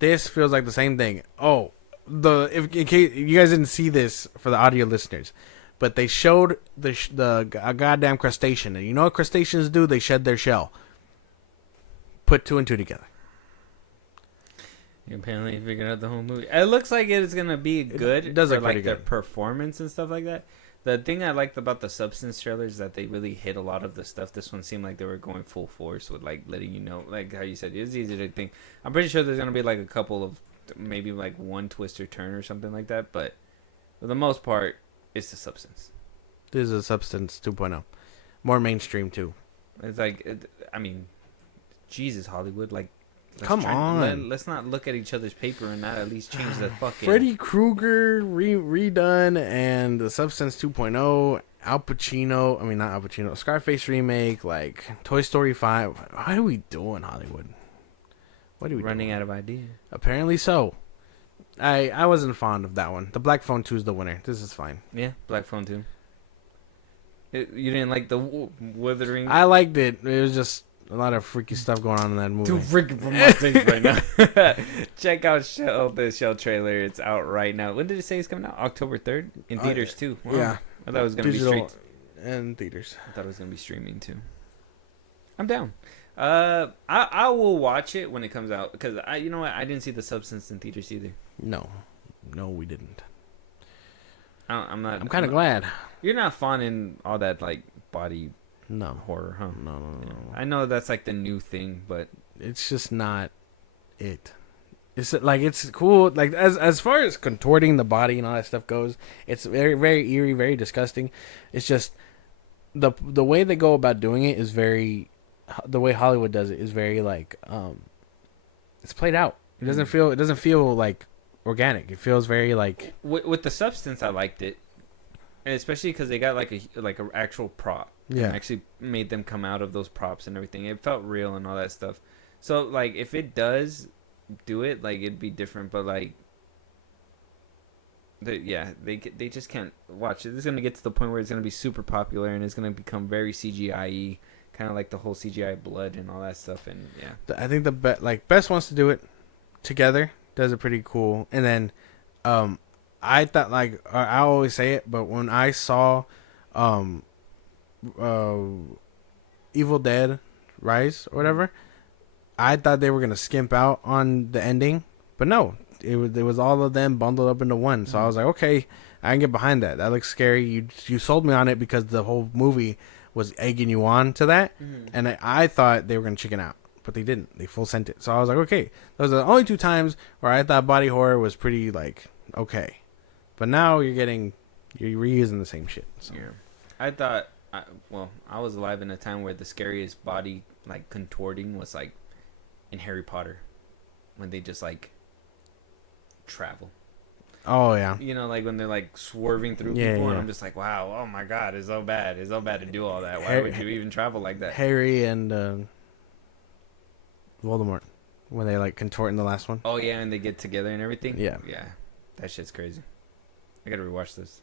This feels like the same thing. Oh, in case you guys didn't see this for the audio listeners, but they showed a goddamn crustacean, and you know what crustaceans do? They shed their shell. Put 2 and 2 together. You apparently figured out the whole movie. It looks like it's gonna be good. It does for look pretty like their good. performance and stuff like that. The thing I liked about the substance trailers is that they really hit a lot of the stuff. This one seemed like they were going full force with like letting you know, like how you said, it's easy to think. I'm pretty sure there's gonna be like a couple of maybe like one twist or turn or something like that, but for the most part, it's the substance. This is a substance 2.0, more mainstream too. It's like, I mean, Jesus, Hollywood, like. Come on. Let's not look at each other's paper and not at least change the fucking... Freddy Krueger redone and the Substance 2.0, Al Pacino, I mean not Al Pacino, Scarface remake, like Toy Story 5. What are we doing, Hollywood? What are we running doing? out of ideas? Apparently Apparently so. I wasn't fond of that one. The Black Phone 2 is the winner. This is fine. Yeah, Black Phone 2. You didn't like the Withering? I liked it. It was just a lot of freaky stuff going on in that movie. Too freaking for my taste right now. Check out the Shell trailer. It's out right now. When did it say it's coming out? October 3rd? In theaters too. Wow. Yeah. I thought it was going to be Digital straight. and theaters. I thought it was going to be streaming too. I'm down. I will watch it when it comes out because you know what? I didn't see The Substance in theaters either. No, we didn't. I'm not. I'm kind of glad. You're not fond in all that like body No. horror, huh? No. Yeah. I know that's like the new thing, but It's just not it. It's like it's cool. Like as far as contorting the body and all that stuff goes, it's very very eerie, very disgusting. It's just the way they go about doing it is very. The way Hollywood does it is very like it's played out. It doesn't feel like organic. It feels very like with The Substance. I liked it, and especially because they got like a actual prop. Yeah. And actually made them come out of those props and everything. It felt real and all that stuff. So like if it does do it, like it'd be different. But like, they just can't watch it. This is gonna get to the point where it's gonna be super popular and it's gonna become very CGI-y, kind of like the whole CGI blood and all that stuff. And yeah, I think the Best wants to do it together. Does it pretty cool. And then I thought like I always say it, but when I saw Evil Dead Rise or whatever, I thought they were gonna skimp out on the ending, but no, it was all of them bundled up into one. So I was like, okay, I can get behind that. That looks scary. You sold me on it because the whole movie was egging you on to that, and I thought they were gonna chicken out, but they didn't. They full sent it. So I was like, okay, those are the only 2 times where I thought body horror was pretty like okay, but now you're reusing the same shit. So. yeah. I thought, I was alive in a time where the scariest body like contorting was like in Harry Potter, when they just like travel. Oh yeah. You know, like when they're like swerving through people, and I'm just like, wow, oh my god, it's so bad. It's so bad to do all that. Why would you even travel like that? Harry and Voldemort, when they like contort in the last one. Oh yeah, and they get together and everything. Yeah. That shit's crazy. I gotta rewatch this.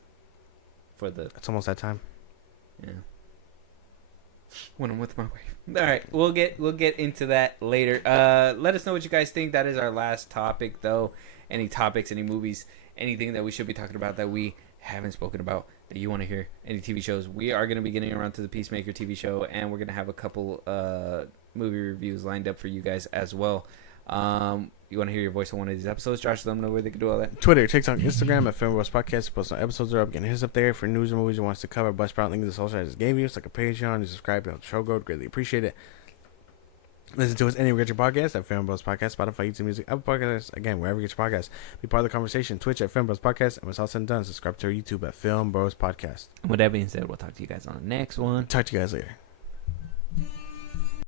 It's almost that time. Yeah. When I'm with my wife. All right, we'll get into that later. Let us know what you guys think. That is our last topic, though. Any topics, any movies, anything that we should be talking about that we haven't spoken about that you want to hear, any TV shows. We are going to be getting around to the Peacemaker TV show, and we're going to have a couple movie reviews lined up for you guys as well. You want to hear your voice on one of these episodes? Josh, let them know where they can do all that. Twitter, TikTok, Instagram at FilmBros Podcast. Post on episodes are up. Getting hits up there for news and movies you want us to cover. Buzzsprout link to the social I just gave you. It's like a Patreon. You subscribe to help the show grow. Greatly appreciate it. Listen to us anywhere you get your podcast at FilmBros Podcast, Spotify, YouTube Music, Apple Podcasts, again, wherever you get your podcast. Be part of the conversation. Twitch at FilmBros Podcast, and when it's all said and done, subscribe to our YouTube at FilmBros Podcast. And with that being said, we'll talk to you guys on the next one. Talk to you guys later.